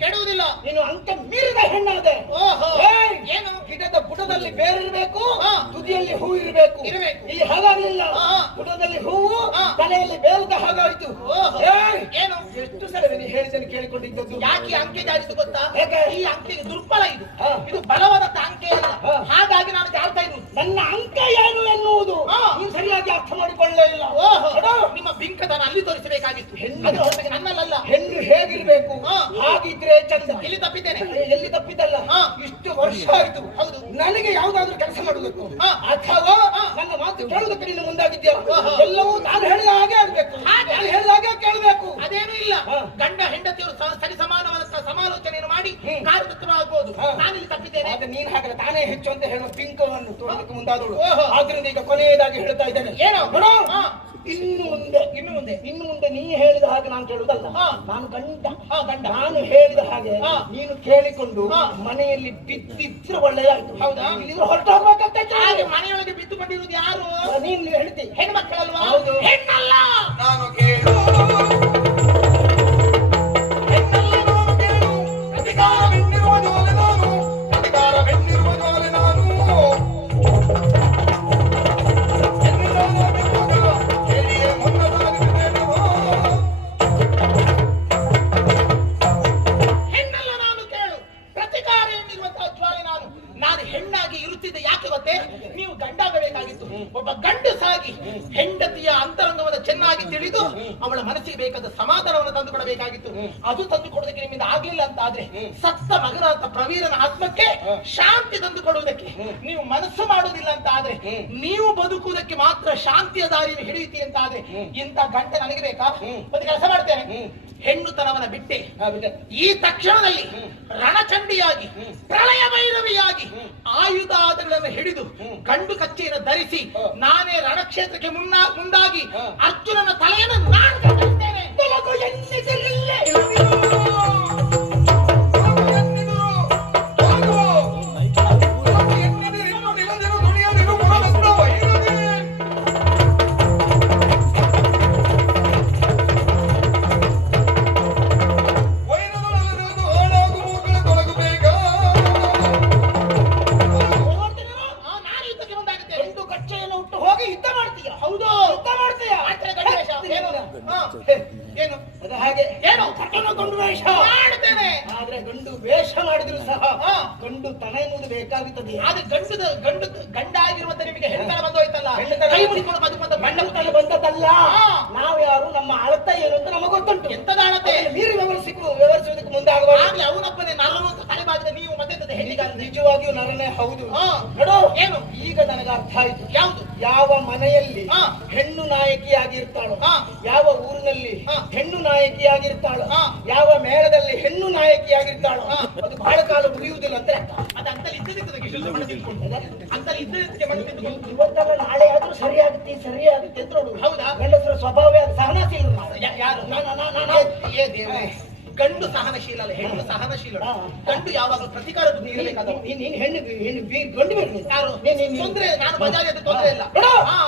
ಕೆಡುವುದಿಲ್ಲ. ನೀನು ಅಂಕ ಮೀರಿದ ಹೆಣ್ಣಾದೆ. ಏನು? ಗಿಡದ ಬುಡದಲ್ಲಿ ಬೇರಿರ್ಬೇಕು, ತುದಿಯಲ್ಲಿ ಹೂ ಇರಬೇಕು. ಇಲ್ಲಿ ಹಾಗಾಗಲಿಲ್ಲ. ಬುಡದಲ್ಲಿ ಹೂವು, ತಲೆಯಲ್ಲಿ ಬೇರದ ಹಾಗಾಯಿತು. ಏನು? ಎಷ್ಟು ಸಲ ನೀನು ಹೇಳಿದ್ದನ್ನು ಕೇಳಿಕೊಂಡಿದ್ದದ್ದು. ಯಾಕೆ ಅಂಕೆ ಜಾರಿತು ಗೊತ್ತಾ? ಈ ಅಂಕೆಗೆ ದುರ್ಬಲ ಇದು, ಇದು ಬಲವಾದ ಅಂಕೆ ಅಲ್ಲ. ಹಾಗಾಗಿ ನಾನು ಜಾರ್ತಾ ಇದ್ದು ನನ್ನ ಅಂಕ ಏನು ಎನ್ನುವುದು ನೀವು ಸರಿಯಾಗಿ ಅರ್ಥ ಮಾಡಿಕೊಳ್ಳಲೇ ಇಲ್ಲ. ನಿಮ್ಮ ಬಿಂಕದನ್ನು ಅಲ್ಲಿ ತೋರಿಸಬೇಕಾಗಿತ್ತು, ಹೆಣ್ಣು ನನ್ನಲ್ಲ. ಹೆಣ್ಣು ಹೇಗಿರ್ಬೇಕು ಹಾಗಿದ್ರೆ ಚಂದ. ಎಲ್ಲಿ ತಪ್ಪಿದ್ದೇನೆ? ಎಲ್ಲಿ ತಪ್ಪಿದ್ದಲ್ಲ. ಇಷ್ಟು ವರ್ಷ ಆಯ್ತು. ಹೌದು, ನನಗೆ ಯಾವ್ದಾದ್ರು ಕೆಲಸ ಮಾಡುವುದಕ್ಕೂ ಅಥವಾ ನನ್ನ ಮಾತು ಕೇಳುವುದಕ್ಕೆ ನೀನು ಮುಂದಾಗಿದ್ಯಾ? ಎಲ್ಲವೂ ನಾನು ಹೇಳಿದ ಹಾಗೆ ಆಗ್ಬೇಕು, ನಾನು ಹೇಳಿದ ಹಾಗೆ ಕೇಳಬೇಕು. ಅದೇನೂ ಇಲ್ಲ. ಗಂಡ ಹೆಂಡತಿಯರು ಸರಿ ಸಮಾನವಾದ ಸಮಾಲೋಚನೆಯನ್ನು ಮಾಡಿ ಕಾರ್ಯತತ್ವವಾಗಬಹುದು. ನಾನಿಲ್ಲಿ ತಪ್ಪಿದ್ದೇನೆ. ಆದ್ರೆ ನೀನ್ ಹಾಗೆ ತಾನೇ ಹೆಚ್ಚು ಅಂತ ಹೇಳುವ ಪಿಂಕವನ್ನು ತೋರಲಿಕ್ಕೆ ಮುಂದಾದಳು. ಆದ್ರಿಂದ ಈಗ ಕೊನೆಯದಾಗಿ ಹೇಳ್ತಾ ಇದ್ದೇನೆ, ಏನೋ ಇನ್ನು ಮುಂದೆ ನೀ ಹೇಳಿದ ಹಾಗೆ ನಾನು ಕೇಳುವುದಲ್ಲ. ನಾನು ಗಂಡ ನಾನು ಹೇಳಿದ ಹಾಗೆ ನೀನು ಕೇಳಿಕೊಂಡು ಮನೆಯಲ್ಲಿ ಬಿದ್ದಿದ್ರೆ ಒಳ್ಳೆಯದಾಯ್ತು. ಹೌದಾ? ಇಲ್ಲಿ ಹೊರಟು ಹೋಗ್ಬೇಕಂತ. ಮನೆಯೊಳಗೆ ಬಿದ್ದುಕೊಂಡಿರುವುದು ಯಾರು? ನೀನು ಹೇಳ್ತಿ ಹೆಣ್ಮಕ್ಕಳಲ್ವಾ? ಹೌದು. ಹೆಣ್ಣಲ್ಲ. ನಾನು ಕೇಳು ಅಧಿಕಾರವೆನ್ನಿರುವ ಜೋಲೆ ನಾನು, ಅಧಿಕಾರವೆನ್ನಿರುವ ಜೋಲೆ ನಾನು. ಹೇಳಿಯೇ ಮುನ್ನ ಸಾಗಿಸಿದೆನು. ಹೆಣ್ಣಲ್ಲ ನಾನು, ಕೇಳು. ಪ್ರತಿಕಾರ ಎನ್ನಿರುವಂತಹ ಜ್ವಾಲೆ ನಾನು. ನಾನು ಹೆಣ್ಣಾಗಿ ಇರುತ್ತಿದ್ದೆ ಯಾಕೆ ಗೊತ್ತೇ? ನೀವು ಗಂಡಾಗಬೇಕಾಗಿತ್ತು. ಒಬ್ಬ ಗಂಡಸಾಗಿ ಹೆಂಡತಿಯ ಅಂತರಂಗವನ್ನು ಚೆನ್ನಾಗಿ ತಿಳಿದು ಅವಳ ಮನಸ್ಸಿಗೆ ಬೇಕಾದ ಸಮಾಧಾನವನ್ನು ತಂದು ಕೊಡಬೇಕಾಗಿತ್ತು. ಅದು ತಂದು ಕೊಡೋದಕ್ಕೆ ನಿಮ್ಮಿಂದ ಆಗ್ಲಿಲ್ಲ ಅಂತ ಆದ್ರೆ, ಸತ್ತ ಮಗನಾದ ಪ್ರವೀರನ ಆತ್ಮಕ್ಕೆ ಶಾಂತಿ ತಂದು ಕೊಡುವುದಕ್ಕೆ ನೀವು ಮನಸ್ಸು ಮಾಡುವುದಿಲ್ಲ ಅಂತ ಆದ್ರೆ, ನೀವು ಬದುಕುವುದಕ್ಕೆ ಮಾತ್ರ ಶಾಂತಿಯ ದಾರಿಯನ್ನು ಹಿಡಿಯುತ್ತೀರಿ ಅಂತ ಆದ್ರೆ, ಇಂಥ ಗಂಟೆ ನನಗೆ ಬೇಕಾ? ಒಂದು ಕೆಲಸ ಮಾಡ್ತೇನೆ, ಹೆಣ್ಣುತನವನ್ನ ಬಿಟ್ಟೆ ಈ ತಕ್ಷಣದಲ್ಲಿ ರಣಚಂಡಿಯಾಗಿ ಪ್ರಳಯ ಭೈರವಿಯಾಗಿ ಆಯುಧಾಗಳನ್ನು ಹಿಡಿದು ಗಂಡು ಕಚ್ಚೆಯನ್ನು ಧರಿಸಿ ನಾನೇ ರಣಕ್ಷೇತ್ರಕ್ಕೆ ಮುಂದಾಗಿ ಅರ್ಜುನನ ತಲೆಯನ್ನು ನಾನು ಕತ್ತರಿಸ್ತೇನೆ. ಏನು? ಅದು ಹಾಗೆ ಏನು? ಗಂಡು ವೇಷ ಮಾಡ್ತೇನೆ. ಆದ್ರೆ ಗಂಡು ವೇಷ ಮಾಡಿದ್ರು ಸಹ ಗಂಡು ತನ ಎನ್ನುವುದು ಬೇಕಾಗುತ್ತದೆ. ಆದ್ರೆ ಗಂಡ ಆಗಿರುವಂತ ನಿಮಗೆ ಹೆಣ್ಣು ಬಂದೋಯ್ತಲ್ಲ, ಕೈ ಮುಡಿಕೊಂಡು ಬದುಕುವಂತ ಗಂಡತನ ಬಂದದ್ದಲ್ಲ. ನಾವು ಯಾರು, ನಮ್ಮ ಅಳತೆ ಏನು ಅಂತ ನಮಗೆ ಗೊತ್ತುಂಟು. ಎಂತದ ಅಳತೆ? ಮೀರಿ ವಿವರಿಸುವುದಕ್ಕೆ ಮುಂದೆ ಆಗಬಾರದು. ಆಗ್ಲಿ ಅವನೊಬ್ಬನೇ ನರಳು ಅಂತ ತಲೆಬಾಗಿದ ನೀವು ಮತ್ತೆ ಹೆಣ್ಣಿಗಾಲ ನಿಜವಾಗಿಯೂ ನರನೇ ಹೌದು. ಹಾ. ನೋಡು ಏನು? ಈಗ ನನಗೆ ಅರ್ಥ ಆಯ್ತು. ಯಾವುದು? ಯಾವ ಮನೆಯಲ್ಲಿ ಹಾ. ಹೆಣ್ಣು ನಾಯಕಿಯಾಗಿರ್ತಾಳೋ, ಹಾ. ಯಾವ ಊರಿನಲ್ಲಿ ಹಾ. ಹೆಣ್ಣು ನಾಯಕಿಯಾಗಿರ್ತಾಳೋ, ಹಾ. ಯಾವ ಮೇಳದಲ್ಲಿ ಹೆಣ್ಣು ನಾಯಕಿಯಾಗಿರ್ತಾಳೋ ಹಾ. ಅದು ಬಹಳ ಕಾಲ ಉಳಿಯುವುದಿಲ್ಲ ಅಂತ ಅರ್ಥ. ಅದು ಅಂತಲ್ಲಿ ಇದ್ದದಕ್ಕೆ ಶುದ್ಧ ಮಾಡಿ ತಿಳ್ಕೊಂಡು ಅಂತಲ್ಲಿ ಇದ್ದದಕ್ಕೆ ಮಾಡಿ ತಿಳ್ಕೊಂಡು ಇವತ್ತಲ್ಲ ನಾಳೆ ಆದ್ರೂ ಸರಿಯಾಗುತ್ತೆ ಸರಿಯಾಗುತ್ತೆ ಅಂತ ನೋಡು. ಹೌದಾ? ಗಂಡಸರ ಸ್ವಭಾವವೇ ಅದು, ಸಹನಶೀಲ. ಯಾರು? ಏ ದೇವ್ರೇ, ಗಂಡು ಸಹನಶೀಲ ಅಲ್ಲ, ಹೆಣ್ಣು ಸಹನಶೀಲ. ಹಾ. ಗಂಡು ಯಾವಾಗಲೂ ಪ್ರತಿಕಾರ ನೀಡಬೇಕಾದ. ನೀನ್ ಹೆಣ್ಣು ಗಂಡು ಬೇಕು. ಯಾರು? ತೊಂದ್ರೆ, ನಾನು ಬಜಾರಿ ಅದು ತೊಂದ್ರೆ ಇಲ್ಲ. ನೋಡು, ಹಾ.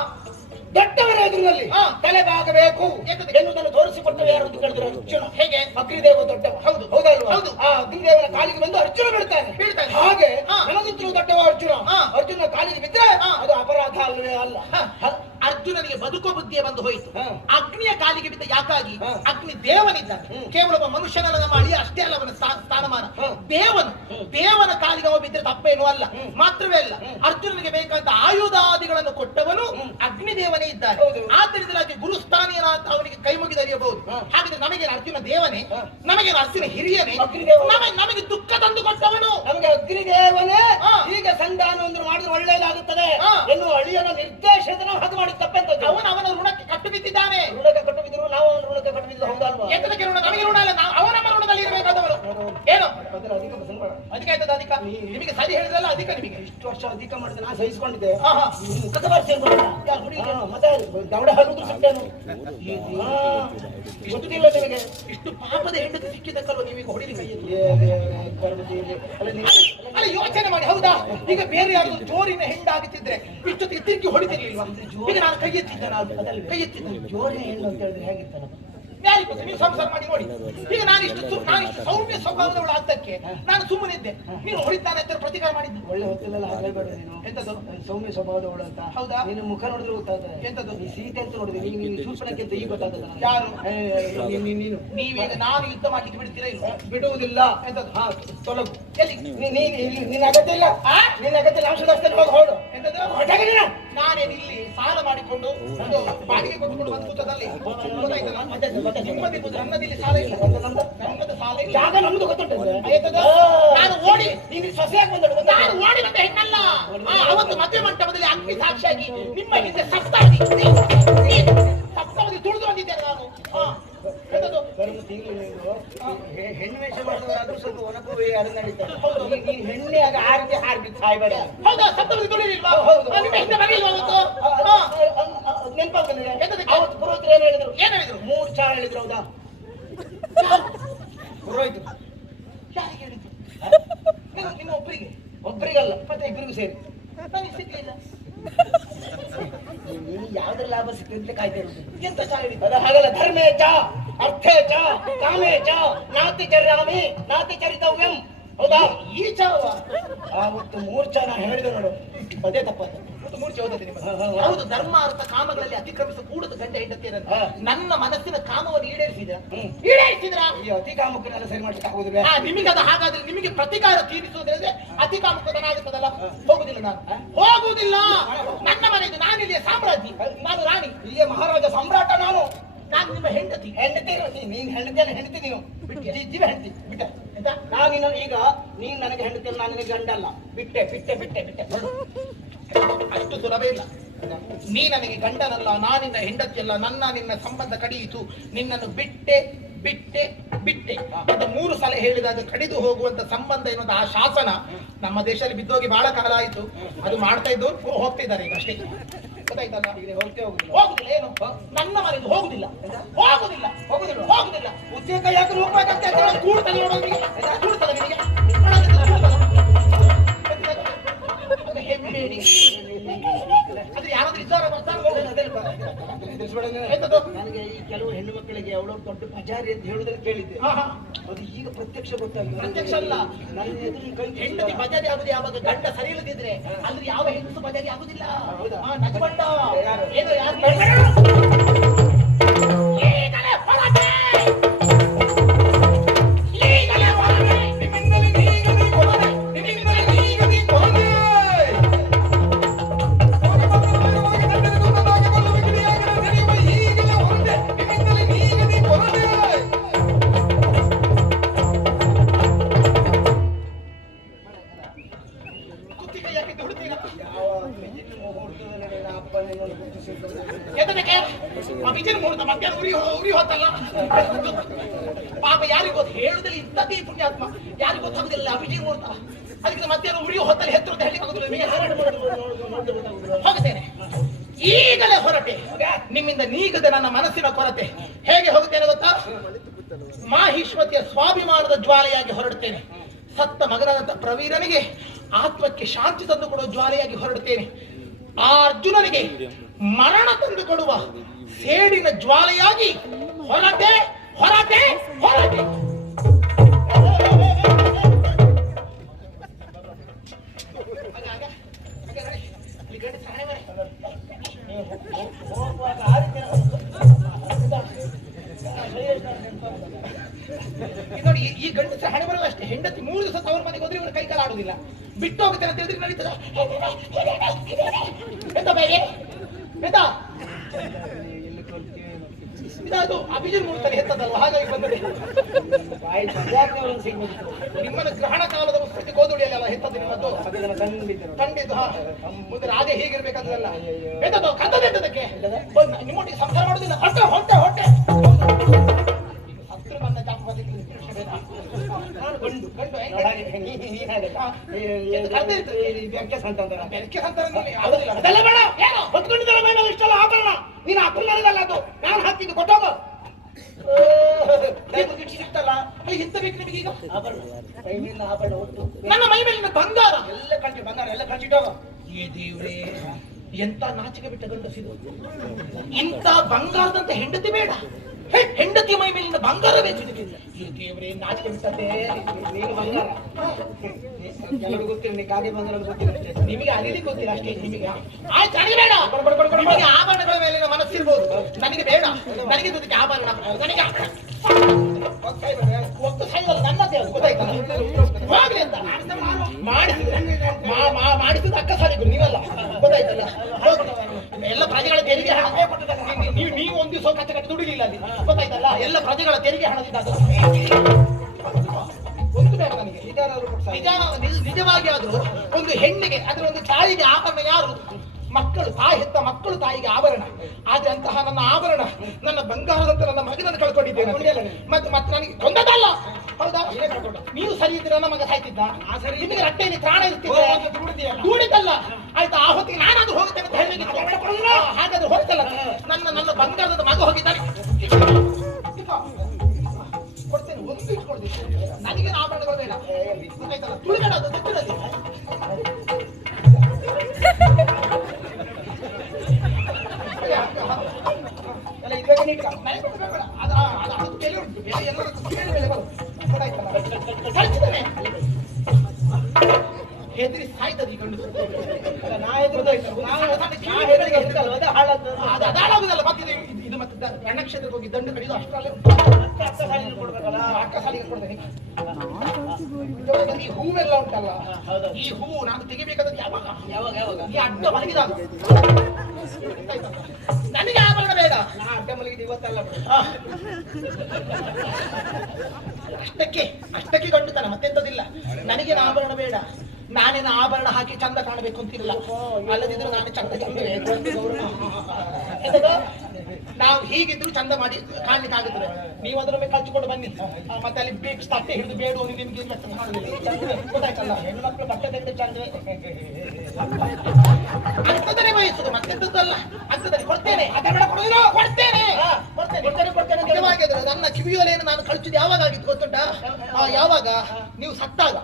ದೊಡ್ಡವರ ಎದುರಿನಲ್ಲಿ ಹಾ. ತಲೆಬಾಗಬೇಕು ಯಾಕಂದ್ರೆ? ಎನ್ನುವುದನ್ನು ತೋರಿಸಿಕೊಟ್ಟು ಯಾರು ಅಂತ ಕೇಳಿದ್ರೆ ಅರ್ಜುನ. ಹೇಗೆ? ಅಗ್ನಿದೇವ ದೊಡ್ಡವ. ಹೌದು. ಹೌದಲ್ವಾ? ಹೌದು. ಆ ಅಗ್ನಿದೇವನ ಕಾಲಿಗೆ ಬಂದು ಅರ್ಜುನ ಬೀಳ್ತಾನೆ. ಬೀಳ್ತಾನೆ. ಹಾಗೆ ಹಾ. ನನಗಿಂತಲೂ ದೊಡ್ಡವ ಅರ್ಜುನ. ಹಾ. ಅರ್ಜುನ ಕಾಲಿಗೆ ಬಿದ್ದರೆ ಹಾ. ಅದು ಅಪರಾಧ ಅಲ್ಲವೇ ಅಲ್ಲ. ಹ. ಅರ್ಜುನನಿಗೆ ಬದುಕೋ ಬುದ್ಧಿಯೇ ಬಂದು ಹೋಯಿತು. ಹಾ. ಅಗ್ನಿಯ ಕಾಲಿಗೆ ಬಿದ್ದ ಯಾಕಾಗಿ? ಹಾ. ಅಗ್ನಿ ದೇವನಿದ್ದಾನೆ. ಹ್ಮ್. ಕೇವಲ ಒಬ್ಬ ಮನುಷ್ಯನಲ್ಲ, ನಮ್ಮ ಅಳಿಯ ಅಷ್ಟೇ ಅಲ್ಲ ಅವನ ಸ್ಥಾನಮಾನ. ಹಾ. ದೇವನು. ದೇವನ ಕಾಲಿಗೆ ಅವ ಬಿದ್ದರೆ ತಪ್ಪೇನು ಅಲ್ಲ. ಮಾತ್ರವೇ ಅಲ್ಲ, ಅರ್ಜುನನಿಗೆ ಬೇಕಾದ ಆಯುಧಾದಿಗಳನ್ನು ಕೊಟ್ಟವನು ಅಗ್ನಿದೇವನೇ ಇದ್ದಾನೆ. ಹೌದು. ಆದ್ದರಿಂದಲಾಗಿ ಗುರುಸ್ಥಾನೀಯನಾದ ಅವನಿಗೆ ಕೈ ಮುಗಿದರಿಯಬಹುದು. ಹಾ. ಹಾಗಿದ್ರೆ ನಮಗೆ ಅರ್ಜುನ ದೇವನೇ, ಹಾ. ನಮಗೆ ಅರ್ಜುನ ಹಿರಿಯನೇ, ಅಗ್ನಿದೇವ. ನಮಗೆ ದುಃಖ ತಂದು ಕೊಟ್ಟವನು. ನಮಗೆ ಅಗ್ನಿದೇವನೇ ಹಾ. ಈಗ ಸಂಧಾನವನ್ನು ಮಾಡಿದ್ರೆ ಒಳ್ಳೆಯದಾಗುತ್ತದೆ ಹಾ. ಎನ್ನುವ ಅಳಿಯನ ನಿರ್ದೇಶದ ನಾವು ಹಾಗೆ ಮಾಡಿ ತಪ್ಪೆಂತ ಅವನ ಋಣಕ್ಕೆ ಕಟ್ಟು ಬಿದ್ದಿದ್ದಾನೆ. ಋಣಕ್ಕೆ ಕಟ್ಟು ಬಿದ್ರು ನಾವು ಅವನ ಋಣಕ್ಕೆ ಕಟ್ಟು ಬಿದ್ದು ಹೌದಲ್ವಾ? ಎತ್ತದಕ್ಕೆ ಋಣ, ನಮಗೆ ಋಣ ಅಲ್ಲ, ನಾವು ಅವನ ಋಣದಲ್ಲಿ ಇರಬೇಕಾದವರು. ಏನು ಅದರ ಅಧಿಕ ಪ್ರಸಂಗ ಬೇಡ. ಅಧಿಕ ಆಯ್ತದ? ಅಧಿಕ ನಿಮಗೆ ಸರಿ ಹೇಳಿದ್ರಲ್ಲ, ಅಧಿಕ ನಿಮಗೆ. ಇಷ್ಟು ವರ್ಷ ಅಧಿಕ ಮಾಡಿದ್ರೆ ನಾನು ಸಹಿಸಿಕೊಂಡಿದ್ದೆ. ಹಾ, ಹಾ. ಮುಖದ ಭಾಷೆ ಮತ್ತೆ ದವಡ ಹಲ್ಲುದು ಸುಟ್ಟೇನು ಗೊತ್ತಿಲ್ಲ ನಿಮಗೆ. ಇಷ್ಟು ಪಾಪದ ಹೆಂಡತಿ ಸಿಕ್ಕಿದ್ದಕ್ಕಲ್ವ ನೀವೀಗ ಹೊಡಿಲಿ ಕೈಯಲ್ಲಿ? ಅಲ್ಲ, ಯೋಚನೆ ಮಾಡಿ. ಹೌದಾ? ಈಗ ಬೇರೆ ಯಾರು ಜೋರಿನ ಹೆಂಡಾಗುತ್ತಿದ್ರೆ ಇಷ್ಟೊತ್ತಿಗೆ ತಿರುಗಿ ಹೊಡಿತಿರ್ಲಿಲ್ವಾ? ಈಗ ನಾನು ಕೈ ಎತ್ತಿದ್ದೆ, ನಾನು ಕೈ ಎತ್ತಿದ್ದೆ. ಜೋರಿನ ಹೆಣ್ಣು ಅಂತ ಹೇಳಿದ್ರೆ ಹೇಗಿರ್ತಾನ? ಯಾರಿಗೆ ಗೊತ್ತು? ನೀವು ಸಂಸಾರ ಮಾಡಿ ನೋಡಿ. ಈಗ ನಾನಿಷ್ಟು ಸೌಮ್ಯ ಸ್ವಭಾವದವಳು ಆಗ್ತಕ್ಕೆ ನಾನು ಸುಮ್ಮನಿದ್ದೆ, ನೀನು ಹೊಡಿತಾನೆ ಅಂತ ಪ್ರತಿಕಾರ ಮಾಡಿದ್ದು. ಒಳ್ಳೆ ಹೊತ್ತಿಲ್ಲ ಹಾಗೆ ಬೇಡ ನೀನು. ಎಂತದ್ದು? ಸೌಮ್ಯ ಸ್ವಭಾವದವಳು ಅಂತ. ಹೌದಾ? ನೀನು ಮುಖ ನೋಡಿದ್ರೆ ಗೊತ್ತಾಗ್ತದೆ. ಎಂತದ್ದು? ನೀ ಸೀತೆ ಅಂತ ನೋಡಿದ್ರೆ ನೀನು ಶೂರ್ಪಣಕ್ಕೆ ಅಂತ ಈಗ ಗೊತ್ತಾಗ್ತದೆ ನನಗೆ. ಯಾರು? ನೀನು ನೀವೀಗ ನಾನು ಯುದ್ಧ ಮಾಡ್ಲಿಕ್ಕೆ ಬಿಡ್ತೀರಾ ಇಲ್ಲ? ಬಿಡುವುದಿಲ್ಲ. ಎಂತದ್ದು? ಹಾ, ತೊಲಗು. ಎಲ್ಲಿ? ನಿನ್ನ ಅಗತ್ಯ ಇಲ್ಲ. ನಿನ್ನ ಅಗತ್ಯ ಇಲ್ಲ. ಔಷಧ ಹೋಗಿ ಹೊರಡು. ಎಂತದ್ದು? ಹೊರಟಾಗ ನೀನು. ನಾನೇನು ಇಲ್ಲಿ ಸಾಲ ಮಾಡಿಕೊಂಡು ಒಂದು ಬಾಡಿಗೆ ಕೊಟ್ಟುಕೊಂಡು ಬಂದು ಕೂತದಲ್ಲಿ ಗೊತ್ತಾಯ್ತಲ್ಲ? ನಿಮ್ಮದಿ ನನ್ನದಿಲ್ಲಿ ಸಾಲ ಇಲ್ಲ, ನಮ್ಮದು ಸಾಲ ಇಲ್ಲ. ಜಾಗ ನಮ್ದು ಗೊತ್ತುಂಟು. ಆಯ್ತದ? ನಾನು ಓಡಿ, ನೀನು ಸೊಸೆಯಾಗಿ ಬಂದಳು. ನಾನು ಓಡಿ ಬಂದ ಹೆಣ್ಣಲ್ಲ. ಅವತ್ತು ಮದುವೆ ಮಂಟಪದಲ್ಲಿ ಅಗ್ನಿ ಸಾಕ್ಷಿಯಾಗಿ ನಿಮ್ಮ ಹಿಂದೆ ಸಪ್ತಾವಧಿ ತುಳಿದು ಬಂದಿದ್ದೇನೆ ನಾನು. ಎಂತದ್ದು? ಹೆಣ್ಣು ವೇಷ ಮಾಡಿದವರಾದ್ರೂ ಸ್ವಲ್ಪ ಒನಕು ಅದು ನಡೀತಾರೆ. ನೀನು ಹೆಣ್ಣೆ ಆಗ ಆರ್ತಿ ಹಾರ್ಬಿಟ್ಟು ಸಾಯ್ಬೇಡ. ಹೌದಾ? ಸಪ್ತಾವಧಿ ತುಳಿಲಿಲ್ವಾ? ನಿಮ್ಮ ಹಿಂದೆ ಬರಲಿಲ್ವಾ ಅವತ್ತು? ನೆನಪಾಗ್ತದೆ. ಎಂತದಕ್ಕೆ? ಅವತ್ತು ಪುರೋಹಿತರು ಏನು ಹೇಳಿದ್ರು? ಏನ್ ಹೇಳಿದ್ರು? 3 ಚಾ ಹೇಳಿದ್ರು. ಹೌದಾ? ಪುರೋಹಿತರು ಯಾರಿಗೆ ಹೇಳಿದ್ರು? ನಿಮ್ಮ ಒಬ್ಬರಿಗೆ? ಒಬ್ಬರಿಗಲ್ಲ, ಮತ್ತೆ ಇಬ್ಬರಿಗೂ ಸೇರಿ. ನನಗೆ ಸಿಗ್ಲಿಲ್ಲ. ನೀನು ಯಾವ್ದ್ರ ಲಾಭ ಸಿಕ್ಕಿದ್ರೆ ಕಾಯ್ತಾ ಇರುವುದು. ಎಂತ ಚಾ ಹೇಳಿದ್ರು? ಅದು ಹಾಗಲ್ಲ. ಧರ್ಮೇ ಚ, ಅರ್ಥೇ ಚ, ಕಾಮೇ ಚ, ನಾತಿ ಚರ್ಯಾಮಿ ನಾತಿ ಚರಿತವ್ಯಂ. ಹೌದಾ? ಈ ಚಾವ ಆವತ್ತು 3 ಚಾ ನಾನು ಹೇಳಿದೆ ನೋಡು, ಅದೇ ತಪ್ಪಾದ. ಮೂರ್ತಿ ಹೋದದ್ದು ನಿಮಗೆ. ಹೌದು, ಧರ್ಮ ಅರ್ಥ ಕಾಮಗಳಲ್ಲಿ ಅತಿಕ್ರಮಿಸ ಕೂಡದ ಗಂಡ ಹೆಂಡತಿಯರನ್ನು ನನ್ನ ಮನಸ್ಸಿನ ಕಾಮವನ್ನು ಈಡೇರಿಸಿದ್ರ? ಈಡೇರಿಸಿದ್ರ? ಈ ಅತಿ ಕಾಮಕ್ಕನ್ನೆಲ್ಲ ಸರಿ ಮಾಡ್ಲಿಕ್ಕೆ ಆಗುದಿಲ್ಲ. ನಿಮಗೆ ಅದು ಹಾಗಾದ್ರೆ ನಿಮಗೆ ಪ್ರತಿಕಾರ ತೀರಿಸುವುದಂದ್ರೆ ಅತಿ ಕಾಮಕ್ಕತನ ಆಗುತ್ತದಲ್ಲ? ಹೋಗುದಿಲ್ಲ, ನಾನು ಹೋಗುವುದಿಲ್ಲ. ನನ್ನ ಮನೆ ಇದು, ನಾನಿಲ್ಲಿಯ ಸಾಮ್ರಾಜ್ಞಿ, ನಾನು ರಾಣಿ, ಇಲ್ಲಿಯ ಮಹಾರಾಜ ಸಮ್ರಾಟ ನಾನು. ನಾನು ನಿಮ್ಮ ಹೆಂಡತಿ. ಹೆಂಡತಿ ನೀನ್ ಹೆಂಡತಿಯಲ್ಲ, ಹೆಂಡತಿ ನೀನು ಜೀವ ಹೆಂಡತಿ ಬಿಟ್ಟೆ. ನಾನು ಈಗ ನೀನ್ ನನಗೆ ಹೆಂಡತಿಯಲ್ಲ, ನಾನು ನಿನಗೆ ಗಂಡಲ್ಲ. ಬಿಟ್ಟೆ ಬಿಟ್ಟೆ ಬಿಟ್ಟೆ ಬಿಟ್ಟೆ. ಅಷ್ಟು ಸುಲಭ ಇಲ್ಲ. ನೀ ನನಗೆ ಗಂಡನಲ್ಲ, ನಾನಿನ್ನ ಹೆಂಡತಿಯಲ್ಲ, ನನ್ನ ನಿನ್ನ ಸಂಬಂಧ ಕಡಿಯಿತು, ನಿನ್ನನ್ನು ಬಿಟ್ಟೆ ಬಿಟ್ಟೆ ಬಿಟ್ಟೆ ಅಂತ 3 ಸಲ ಹೇಳಿದಾಗ ಕಡಿದು ಹೋಗುವಂತ ಸಂಬಂಧ ಎನ್ನುವಂತ ಆ ಶಾಸನ ನಮ್ಮ ದೇಶದಲ್ಲಿ ಬಿದ್ದೋಗಿ ಬಹಳ ಕಾಲ ಆಯಿತು. ಅದು ಮಾಡ್ತಾ ಇದ್ದವ್ರು ಹೋಗ್ತಿದ್ದಾರೆ ಈಗ ಅಷ್ಟೇ. ಗೊತ್ತಾಯ್ತಲ್ಲ? ಹೋಗುದಿಲ್ಲ. ಏನು? ನನ್ನ ಮನೆಗೆ ಹೋಗುದಿಲ್ಲ, ಹೋಗುದಿಲ್ಲ, ಹೋಗುದಿಲ್ಲ, ಹೋಗುದಿಲ್ಲ. ಉದ್ಯೋಗ ಯಾಕೆ ಹೋಗ್ಬೇಕಂತ ಕೂಡ್ತದೆ ನೋಡೋದಿಗೆ, ಕೂಡ್ತದೆ ನಿನಗೆ. ಅದು ಹೆಮ್ಮೇಡಿ. ಅದು ಯಾರಾದ್ರೂ ವಿಚಾರ ಬರ್ತಾರೆ. ನನಗೆ ಈ ಕೆಲವು ಹೆಣ್ಣು ಮಕ್ಕಳಿಗೆ ಅವಳು ದೊಡ್ಡ ಪಜಾರಿ ಅಂತ ಹೇಳುವುದನ್ನು ಕೇಳಿದ್ದೆ. ಅದು ಈಗ ಪ್ರತ್ಯಕ್ಷ ಗೊತ್ತಾಗಿದೆ. ಪ್ರತ್ಯಕ್ಷ ಅಲ್ಲ, ನನ್ನ ಎದುರು ಕೈ ಹೆಂಡತಿ ಬಜಾರಿ ಆಗುದು ಯಾವಾಗ ಗಂಡ ಸರಿ ಇಲ್ಲದಿದ್ರೆ ಅಲ್ಲಿ ಯಾವ ಹೆಂಗಸು ಬಜಾರಿ ಆಗುದಿಲ್ಲ. ಹೌದಾ? ನಜ್ಬಂಡ ಏನೋ ಯಾರು ಕೈ ಹಾಕಿದ್ದು ಹುಡುಕ್ತೀರಾ? ಯಾವ ಮಿಜಿನ ಮುಹೂರ್ತದಲ್ಲಿ ನಿನ್ನ ಅಪ್ಪನಿಗೆ ಗುರುತಿಸಿದ್ದು? ಎದಕ್ಕೆ ಆ ವಿಜಯ ಮುಹೂರ್ತ ಮಧ್ಯಾಹ್ನ ಉರಿ ಹೊತ್ತಲ್ಲ ಪಾಪ ಯಾರಿಗೂ ಗೊತ್ತು, ಹೇಳುದಲ್ಲಿ ಇದ್ದದ್ದೇ ಈ ಪುಣ್ಯಾತ್ಮ ಯಾರಿಗೂ ಗೊತ್ತಾಗುದಿಲ್ಲ ಆ ವಿಜಯ ಮುಹೂರ್ತ. ಅದಕ್ಕೆ ಮಧ್ಯಾಹ್ನ ಉರಿಯೋ ಹೊತ್ತಲ್ಲಿ ಹೆತ್ತರು ಅಂತ ಹೇಳಿ ಹೋಗುತ್ತೇನೆ. ಈಗಲೇ ಹೊರಟೆ, ನಿಮ್ಮಿಂದ ನೀಗದೆ ನನ್ನ ಮನಸ್ಸಿನ ಕೊರತೆ. ಹೇಗೆ ಹೋಗುತ್ತೇನೆ ಗೊತ್ತಾ? ಮಾಹಿಷ್ಮತಿಯ ಸ್ವಾಭಿಮಾನದ ಜ್ವಾಲೆಯಾಗಿ ಹೊರಡುತ್ತೇನೆ. ಸತ್ತ ಮಗನಾದಂತ ಪ್ರವೀರನಿಗೆ ಆತ್ಮಕ್ಕೆ ಶಾಂತಿ ತಂದು ಕೊಡುವ ಜ್ವಾಲೆಯಾಗಿ ಹೊರಡುತ್ತೇನೆ. ಆ ಅರ್ಜುನನಿಗೆ ಮರಣ ತಂದು ಕೊಡುವ ಸೇಡಿನ ಜ್ವಾಲೆಯಾಗಿ ಹೊರಟೆ ಹೊರಟೆ ಹೊರಟೆ. ಹೋಗುವಾಗ ಆ ರೀತಿ ನೋಡಿ, ಈ ಗಂಡಸ ಹಣೆ ಬರಲ್ಲ ಅಷ್ಟೇ. ಹೆಂಡತಿ 3 ದಿವಸ ತವರು ಮನೆಗೆ ಹೋದ್ರೆ ಇವರು ಕೈ ಕಾಲ ಆಡುದಿಲ್ಲ. ಬಿಟ್ಟು ಹೋಗ್ತೇನೆ ಅಂತ ಹೇಳಿದ್ರೆ ನಡೀತದ? ಎಂತ ಬೇರೆ ಎಂತ ಇದದು ಅಭಿಜಿನ್ ಮುಹೂರ್ತದಲ್ಲಿ ಹೆತ್ತದಲ್ವ, ಹಾಗಾಗಿ ಬಂದರೆ ನಿಮ್ಮನ್ನು ಗ್ರಹಣ ಕಾಲದ ಪುಸ್ತಕ ಗೋಧುಡಿಯಲ್ಲ ಹೆತ್ತದ್ದು ನಿಮ್ಮದ್ದು ಖಂಡಿತ. ಮುಂದೆ ರಾಜೆ ಹೀಗಿರ್ಬೇಕಂತದಲ್ಲ. ಎಂತದ್ದು ಕದ್ದದ ಎಂತದಕ್ಕೆ ನಿಮ್ಮೊಟ್ಟಿಗೆ ಸಂಸಾರ ಮಾಡುದಿಲ್ಲ. ಹೊಟ್ಟೆ ಹೊಟ್ಟೆ ಹೊಟ್ಟೆ ಹತ್ರ ನನ್ನ ಜಾಪವಾದ ಗಂಡು ಗಂಡು ಅದೆಲ್ಲ ಬೇಡ. ಏನು ಹೊತ್ಕೊಂಡಿದ್ದಲ್ಲ ಮೈ ಮೇಲೆ ಇಷ್ಟೆಲ್ಲ ಆಭರಣ? ನೀನು ಅಪ್ಪನಲ್ಲ, ಅದು ನಾನು ಹಾಕಿದ್ದು ಕೊಟ್ಟೋಗ ಸಿಗ್ತಲ್ಲ. ಎಂತ ಬೇಕು ನಿಮಗೆ ಈಗ? ನನ್ನ ಮೈ ಮೇಲಿನ ಬಂಗಾರ ಎಲ್ಲ ಕಳ್ಸಿ, ಬಂಗಾರ ಎಲ್ಲ ಕಳ್ಸಿಟ್ಟೋಗ. ಏ ದೇವ್ರೇ, ಎಂತ ನಾಚಿಕೆ ಬಿಟ್ಟ ಗಂಡಸಿದು. ಇಂಥ ಬಂಗಾರದಂತೆ ಹೆಂಡತಿ ಬೇಡ, ಹೆಂಡತಿ ಮೈ ಮೇಲಿನ ಬಂಗಾರ ಬೇಕು. ಈ ದೇವ್ರೇ, ನಾಚಿಕೆ ಬಿಟ್ಟದ್ದೇ. ನೀನು ಬಂಗಾರ ಎಲ್ಲರೂ ಗೊತ್ತಿಲ್ಲ, ನೀ ಕಾಗೆ ಬಂಗಾರ ಗೊತ್ತಿಲ್ಲ ಅಷ್ಟೇ. ನಿಮಗೆ ಅರಿಲಿ ಗೊತ್ತಿಲ್ಲ ಅಷ್ಟೇ. ನಿಮಗೆ ಆಯ್ತು, ನನಗೆ ಬೇಡ. ನಿಮಗೆ ಆಭರಣಗಳ ಮೇಲಿನ ಮನಸ್ಸಿರ್ಬೋದು, ನನಗೆ ಬೇಡ. ನನಗೆ ಇದಕ್ಕೆ ಆಭರಣ, ನನಗೆ ಒತ್ತು ಸಾಯವಲ್ಲ ನನ್ನದೇ ಅದು, ಗೊತ್ತಾಯ್ತಲ್ಲ? ಹೋಗ್ಲಿ ಅಂತ ಮಾಡಿಸಿದ ಅಕ್ಕ ಸಾಲಿಗೂ ನೀವಲ್ಲ, ಗೊತ್ತಾಯ್ತಲ್ಲ? ಎಲ್ಲ ಪ್ರಜೆಗಳ ತೆರಿಗೆ ಹಣ ನೀವು ಒಂದು ದಿವಸ ಕಚ್ಚ ಕಟ್ಟಿ ದುಡಿಲಿಲ್ಲ ಅಲ್ಲಿ, ಗೊತ್ತಾಯ್ತಲ್ಲ? ಎಲ್ಲ ಪ್ರಜೆಗಳ ತೆರಿಗೆ ಹಣದಿಂದ ಒಂದು ಬೇಡ ನನಗೆ. ನಿಜವಾಗಿ ಆದ್ರೂ ಒಂದು ಹೆಣ್ಣಿಗೆ ಅದ್ರ ಒಂದು ತಾಯಿಗೆ ಆಭರಣ ಯಾರು? ಮಕ್ಕಳು. ತಾಯಿ ಹೆತ್ತ ಮಕ್ಕಳು ತಾಯಿಗೆ ಆಭರಣ. ಆದ್ರೆ ಅಂತಹ ನನ್ನ ಆಭರಣ, ನನ್ನ ಬಂಗಾರದಂತ ನನ್ನ ಮಗನನ್ನು ಕಳ್ಕೊಂಡಿದ್ದೇನೆ. ಮತ್ತೆ ನನಗೆ ಕೊಂದದಲ್ಲ, ಹೌದಾ? ನೀವು ಸರಿ ಇದ್ರೆ ನನ್ನ ಮಗ ಸಾಯ್ತಿದ್ದ. ನಿಮಗೆ ರಟ್ಟೆಯಲ್ಲಿ ಪ್ರಾಣ ಇರ್ತಿದ್ದೆ, ದೂಡಿದ್ದಲ್ಲ. ಆಯ್ತಾ? ಆ ಹೊತ್ತಿಗೆ ನಾನಾದ್ರೂ ಹೋಗ್ತೇನೆ ಅಂತ ಹೇಳಬೇಕಿತ್ತು. ಹಾಗಾದ್ರೆ ಹೋಗ್ತಲ್ಲ, ನನ್ನ ಬಂಗಾರದ ಮಗ ಹೋಗಿದ್ದಾನೆ. ಕೊಡ್ತೇನೆ, ಒಂದು ಇಟ್ಕೊಳ್ತೀನಿ. ನನಗೆ ಆಭರಣಗಳು ಬೇಡ, ಗೊತ್ತಾಯ್ತಲ್ಲ? ತುಳಿಬೇಡ ಅದು ತಪ್ಪಿನಲ್ಲಿ. ಹೆದರಿ ಸಾಯ್ತದೆ ಈ ಗಂಡು. ಅದಾಗುದಲ್ಲ. ಮತ್ತೆ ಇದು ಮತ್ತೆ ರಣಕ್ಷೇತ್ರಕ್ಕೆ ಹೋಗಿ ದಂಡು ಕಡಿದು ಅಷ್ಟರಲ್ಲೇ ಅಕ್ಕ ಸಾಲಿಗೆ ಕೊಡ್ತೇನೆ. ಈ ಹೂವೆಲ್ಲ ಉಂಟಲ್ಲ, ಈ ಹೂವು ನಾನು ತೆಗಿಬೇಕಾದ್ರೆ ಯಾವಾಗ ಯಾವಾಗ ಯಾವಾಗ ಈ ಅಡ್ಡ ಮಲಗಿದಾಗ ನನಗೆ ಆಭರಣ ಬೇಡ. ನಾ ಅಡ್ಡ ಮಲಗಿದ ಇವತ್ತಲ್ಲ. ಅಷ್ಟಕ್ಕೆ ಗಂಡುತನ, ಮತ್ತೆಂತದಿಲ್ಲ. ನನಗೆ ಆಭರಣ ಬೇಡ. ನಾನೇನು ಆಭರಣ ಹಾಕಿ ಚಂದ ಕಾಣಬೇಕು ಅಂತಿಲ್ಲ. ಅಲ್ಲದಿದ್ರು ನಾನು ಚಂದ ನಾವು ಹೀಗಿದ್ರು ಚಂದ ಮಾಡಿ ಕಾಣ್ಲಿಕ್ಕೆ ಆಗುತ್ತದೆ. ನೀವು ಅದರ ಮೇಲೆ ಕಚ್ಚಿಕೊಂಡು ಬನ್ನಿ, ಮತ್ತೆ ಅಲ್ಲಿ ಬೇಕು ತಟ್ಟೆ ಹಿಡಿದು ಬೇಡ ನಿಮ್ಗೆ ಗೊತ್ತಾಯ್ತಲ್ಲ? ಹೆಣ್ಣು ಮಕ್ಕಳು ಬಟ್ಟೆ ತೆಗೆದು ಚಂದ ಅಂತದನ್ನೇ ಬಯಸುದು, ಮತ್ತೆಂತದ್ದಲ್ಲ. ಅಂತದನ್ನೇ ಕೊಡ್ತೇನೆ. ಕೊಡ್ತೇನೆ. ನಿಜವಾಗಿದ್ರೆ ನನ್ನ ಕಿವಿಯೋಲೆಯನ್ನು ನಾನು ಕಳಿಸಿದ್ದು ಯಾವಾಗ ಆಗಿತ್ತು ಗೊತ್ತುಂಟಾ? ಯಾವಾಗ ನೀವು ಸತ್ತಾಗ.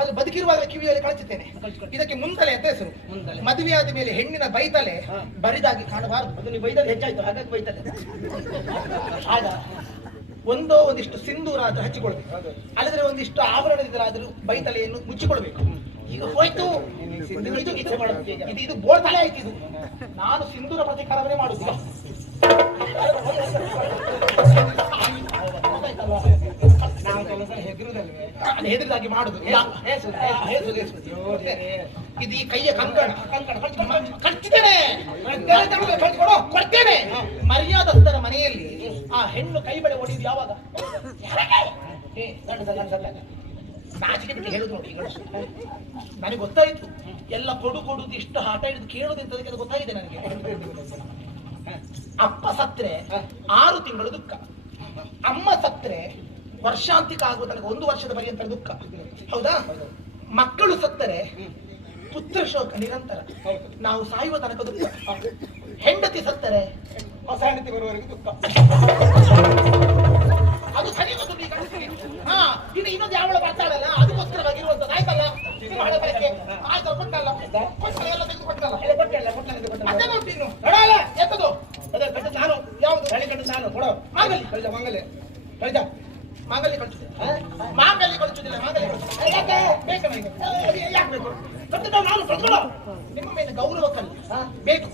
ಅದು ಬದುಕಿರುವಾಗ ಕಿವಿಯಲ್ಲಿ ಕಳಿಸುತ್ತೇನೆ. ಇದಕ್ಕೆ ಮುಂದಲೆ ಅಂತ ಹೆಸರು. ಮದುವೆ ಆದ ಮೇಲೆ ಹೆಣ್ಣಿನ ಬೈತಲೆ ಬರಿದಾಗಿ ಕಾಣಬಾರದು. ಅದು ನೀವು ಬೈತಲೆ ಹೆಚ್ಚಾಯ್ತು, ಹಾಗಾಗಿ ಬೈತಲೆ. ಆಗ ಒಂದಿಷ್ಟು ಸಿಂಧೂರ ಆದ್ರೂ ಹಚ್ಚಿಕೊಳ್ಬೇಕು, ಅಲ್ಲದ್ರೆ ಒಂದಿಷ್ಟು ಆಭರಣದಿಂದಾದ್ರೂ ಬೈತಲೆಯನ್ನು ಮುಚ್ಚಿಕೊಳ್ಬೇಕು. ಈಗ ಹೋಯ್ತು, ಇದು ಬೋಳ್ ತಲೆ ಆಯ್ತು. ಇದು ನಾನು ಸಿಂಧೂರ ಪ್ರತಿಕಾರವೇ ಮಾಡುದಿಲ್ಲ. ಹೆದರಿದಾಗಿ ಮಾಡುದು ಇದು. ಈ ಕೈಯ ಕಂಕಣ ಕಚ್ಚಿದ್ದೇನೆ, ಕೊಡ್ತೇನೆ. ಮರ್ಯಾದಸ್ಥರ ಮನೆಯಲ್ಲಿ ಆ ಹೆಣ್ಣು ಕೈ ಬಳೆ ಹೊಡೆಯುದು ಯಾವಾಗ? ನಾಚಿಕೆ ಬಿಟ್ಟು ಹೇಳುದು ನೋಡಿ. ನನಗೆ ಗೊತ್ತಾಯ್ತು ಕೊಡು ಕೊಡುದು ಇಷ್ಟು ಹಠ ಹಿಡಿದು ಕೇಳುವುದಂತದಕ್ಕೆ ಅದು ಗೊತ್ತಾಗಿದೆ ನನಗೆ. ಅಪ್ಪ ಸತ್ರೆ 6 ತಿಂಗಳು ದುಃಖ, ಅಮ್ಮ ಸತ್ರೆ ವರ್ಷಾಂತಿಕ ಆಗುವ ತನಕ 1 ವರ್ಷದ ಪರ್ಯಂತ ದುಃಖ. ಹೌದಾ? ಮಕ್ಕಳು ಸತ್ತರೆ ಪುತ್ರ ಶೋಕ ನಿರಂತರ, ನಾವು ಸಾಯುವ ತನಕ ದುಃಖ. ಹೆಂಡತಿ ಸತ್ತರೆ ಹೊಸ ಹೆಂಡತಿ ಬರುವವರೆಗೂ ದುಃಖ. ಅದು ಸರಿ ಗೊತ್ತು ಈಗ. ಹಾ, ಇನ್ನು ಇನ್ನೊಂದು ಯಾವಳ ಬರ್ತಾಳಲ್ಲ ಅದಕ್ಕೋಸ್ಕರವಾಗಿರುವಂತದ್ದು ಆಯ್ತಲ್ಲ. ಆಯ್ತು ಕೊಟ್ಟಲ್ಲ, ಎಲ್ಲ ತೆಗೆದು ಕೊಟ್ಟಲ್ಲ. ಮತ್ತೆ ನೋಡಿ ಇನ್ನು ನೋಡಲ್ಲ ಎತ್ತದು ಅದೇ ಕಟ್ಟು ನಾನು ಯಾವುದು ಬೆಳೆ ಕಟ್ಟು ನಾನು ಕೊಡೋ ಮಾಂಗಲ್ಯ ಕಳಿಸ ಮಾಂಗಲ್ಯ ಕಳಿಸ ಮಾಂಗಲ್ಯ ಕಳಿಸಿದೆ ಮಾಂಗಲ್ಯ ಕಳಿಸುದಿಲ್ಲ ಮಾಂಗಲ್ಯ ಕಳಿಸಿದೆ ಯಾಕೆ ಬೇಕು ನನಗೆ ಯಾಕೆ ಬೇಕು ಕಟ್ಟಿದ ನಾನು ಕಳ್ಕೊಳ್ಳೋ ನಿಮ್ಮ ಮೇಲೆ ಗೌರವ ಕಲ್ಲು ಬೇಕು.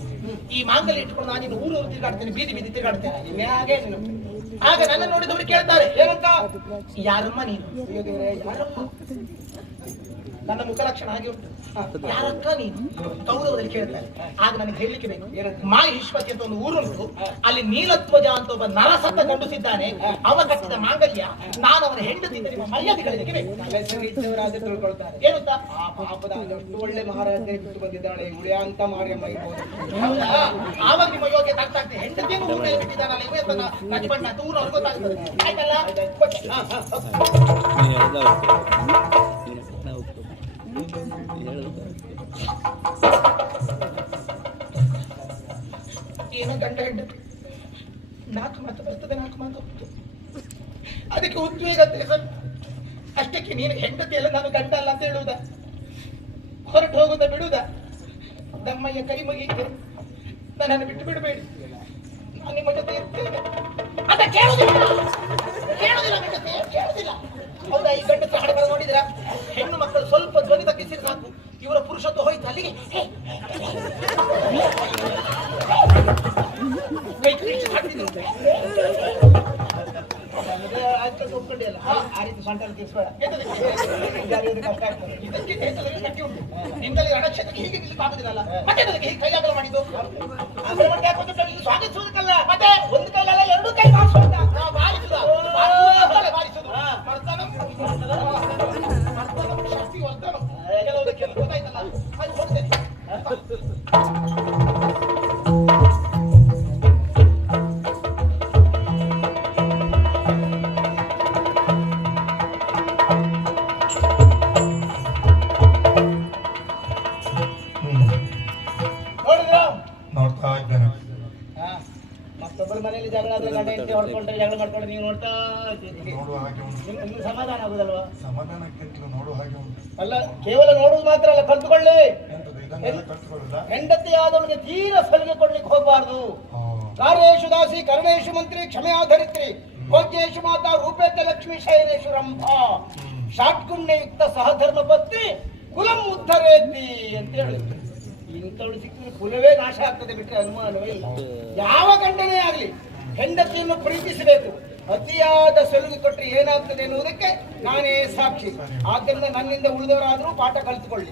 ಈ ಮಾಂಗಲ್ಯ ಇಟ್ಕೊಂಡು ನಾನು ಇನ್ನು ಊರು ತಿರುಗಾಡ್ತೇನೆ, ಬೀದಿ ಬೀದಿ ತಿರುಗಾಡ್ತೇನೆ. ಇನ್ಯಾಗೆ ಆಗ ನನ್ನ ನೋಡಿದವರು ಕೇಳ್ತಾರೆ ಏನಂತ, ಯಾರಮ್ಮ ನೀನು? ಯಾರಮ್ಮ? ನನ್ನ ಮುಖಲಕ್ಷಣ ಹಾಗೆ ಉಂಟು. ಯಾರಕ್ಕ ನೀನು? ಗೌರವದಲ್ಲಿ ಕೇಳ್ತಾರೆ. ಆಗ ನನಗೆ ಹೇಳಲಿಕ್ಕೆ ಬೇಕು, ಮಾಹಿಷ್ಪತಿ ಅಂತ ಒಂದು ಊರುಂಟು, ಅಲ್ಲಿ ನೀಲಧ್ವಜ ಅಂತ ಒಬ್ಬ ನರಸತ್ತ ಗಂಡುಸಿದ್ದಾನೆ. ಅವ ಕಟ್ಟಿದ ಮಾಂಗಲ್ಯ ನಾನು ಅವನ ಹೆಂಡತಿ ನಿಮ್ಮ ಮರ್ಯಾದೆ ಗಳಿಕೆ ಬೇಕು. ಇದ್ದವರಾದ್ರೆ ತಿಳ್ಕೊಳ್ತಾರೆ ಏನಂತ, ಆ ಪಾಪದ ಅಷ್ಟು ಒಳ್ಳೆ ಮಹಾರಾಜನೇ ಬಿಟ್ಟು ಬಂದಿದ್ದಾಳೆ ಉಳಿಯ ಅಂತ ಮಾರಿಯಮ್ಮ ಇರ್ಬೋದು. ಹೌದಾ? ಆವಾಗ ನಿಮ್ಮ ಯೋಗ್ಯ ತಗ್ತಾಗ್ತದೆ. ಹೆಂಡತಿಯನ್ನು ಊರಲ್ಲಿ ಬಿಟ್ಟಿದ್ದಾನಲ್ಲ ಇವ ಅಂತ ರಾಜಬಣ್ಣ ಅಂತ ಊರು ಅವ್ರಿಗೆ ಗೊತ್ತಾಗ್ತದೆ. ಆಯ್ತಲ್ಲ? ಏನೋ ಗಂಡ ಹೆಂಡತಿ 4 ಮಾತು ಬರ್ತದೆ, 4 ಮಾತು ಹೋಗ್ತು. ಅದಕ್ಕೆ ಉದ್ವೇಗ ಸರ್. ಅಷ್ಟಕ್ಕೆ ನೀನು ಹೆಂಡತಿ ಅಲ್ಲ, ನಾನು ಗಂಡ ಅಲ್ಲ ಅಂತ ಹೇಳುವುದ? ಹೊರಟು ಹೋಗುದ ಬಿಡುವುದ? ನಮ್ಮಯ್ಯ ಕೈ ಮುಗಿಯಿತು, ನನ್ನನ್ನು ಬಿಟ್ಟು ಬಿಡಬೇಡಿ, ನಾನು ನಿಮ್ಮ ಜೊತೆ ಇರ್ತೇನೆ ಅಂತ ಕೇಳುದಿಲ್ಲ. ಕೇಳುದಿಲ್ಲ ಗಂಡತಿ, ಕೇಳುದಿಲ್ಲ. ಹೌದಾ? ಈ ಗಂಡತಿ ಹಾಡುಗಳು ನೋಡಿದ್ರ? ಹೆಣ್ಣು ಮಕ್ಕಳು ಸ್ವಲ್ಪ ಧ್ವನಿ ತಗ್ಗಿಸಿದ್ರೆ ಸಾಕು, ಇವರ ಪುರುಷತ್ವ ಹೋಯ್ತು ಅಲ್ಲಿಗೆ. ಒಪ್ಕೊಂಡಿಲ್ಲ ಆ ರೀತಿ ಸೊಂಟಲ್ಲಿ ತೀರ್ಸ್ಬೇಡ. ಕಷ್ಟ ಆಗ್ತದೆ. ಇದಕ್ಕೆ ಕಟ್ಟಿ ಉಂಟು ನಿಂತಲ್ಲಿ ರಣಕ್ಷೇತ್ರಕ್ಕೆ ಹೀಗೆ ನಿಲ್ಲಿಕ್ಕಾಗುದಿಲ್ಲ. ಮತ್ತೆ ಅದಕ್ಕೆ ಹೀಗೆ ಕೈಯಾಗಲ ಮಾಡಿದ್ದು ಸ್ವಾಗತಿಸುವುದಕ್ಕಲ್ಲ, ಮತ್ತೆ ಒಂದು ಕೈಲಲ್ಲ 2 ಕೈ ಬಾರಿಸುವುದ ಬಾರಿಸುದು ಶಕ್ತಿ ವರ್ಧನ ಕೆಲವುದಕ್ಕೆಲ್ಲ ಗೊತ್ತಾಯ್ತಲ್ಲ. ಅದು ಹೋಗ್ತೇನೆ. ನೋಡ್ತಾ ಇದ್ದೇನೆ. ಮತ್ತೊಬ್ಬರ ಮನೆಯಲ್ಲಿ ಜಗಳ ಆದ್ರೆ ಗಂಡ ಹೆಂಡತಿ ಹೊಡ್ಕೊಂಡ್ರೆ ಜಗಳ ಮಾಡ್ಕೊಂಡ್ರೆ ನೀವು ನೋಡ್ತಾ ನೋಡುವ ಹಾಗೆ ಉಂಟು. ನಿಮ್ಗೆ ಸಮಾಧಾನ ಆಗುದಲ್ವಾ? ಸಮಾಧಾನಕ್ಕಿಂತಲೂ ನೋಡುವ ಹಾಗೆ ಉಂಟು. ಅಲ್ಲ, ಕೇವಲ ನೋಡುವುದು ಮಾತ್ರ ಅಲ್ಲ, ಕಲ್ತುಕೊಳ್ಳಿ. ಎಂತದು ಇದನ್ನೆಲ್ಲ ಕಲ್ತುಕೊಳ್ಳುದ? ಹೆಂಡತಿ ಆದವನಿಗೆ ತೀರ ಸಲಿಗೆ ಕೊಡ್ಲಿಕ್ಕೆ ಹೋಗಬಾರ್ದು. ಕಾರ್ಯೇಶು ದಾಸಿ ಕರ್ಣೇಶು ಮಂತ್ರಿ ಕ್ಷಮೆ ಆಧರಿತ್ರಿ ಭೋಜ್ಯೇಶು ಮಾತಾ ರೂಪೇತ ಲಕ್ಷ್ಮೀ ಶೈಲೇಶು ರಂಭಾ ಷಾಟ್ಗುಣ್ಯಯುಕ್ತ ಸಹಧರ್ಮ ಪತ್ನಿ ಕುಲಂ ಉದ್ಧರೇತಿ ಅಂತ ಹೇಳಿದ್ರು. ಇಂಥವಳು ಸಿಕ್ಕಿದ್ರೆ ಕುಲವೇ ನಾಶ ಆಗ್ತದೆ ಬಿಟ್ಟರೆ ಅನುಮಾನವೇ ಇಲ್ಲ. ಯಾವ ಗಂಡನೇ ಆಗಲಿ ಹೆಂಡತಿಯನ್ನು ಪ್ರೀತಿಸಬೇಕು. ಅತಿಯಾದ ಸಲುಗೆ ಕೊಟ್ಟರೆ ಏನಾಗ್ತದೆ ಎನ್ನುವುದಕ್ಕೆ ನಾನೇ ಸಾಕ್ಷಿ. ಆದ್ದರಿಂದ ನನ್ನಿಂದ ಉಳಿದವರಾದರೂ ಪಾಠ ಕಲಿತುಕೊಳ್ಳಿ.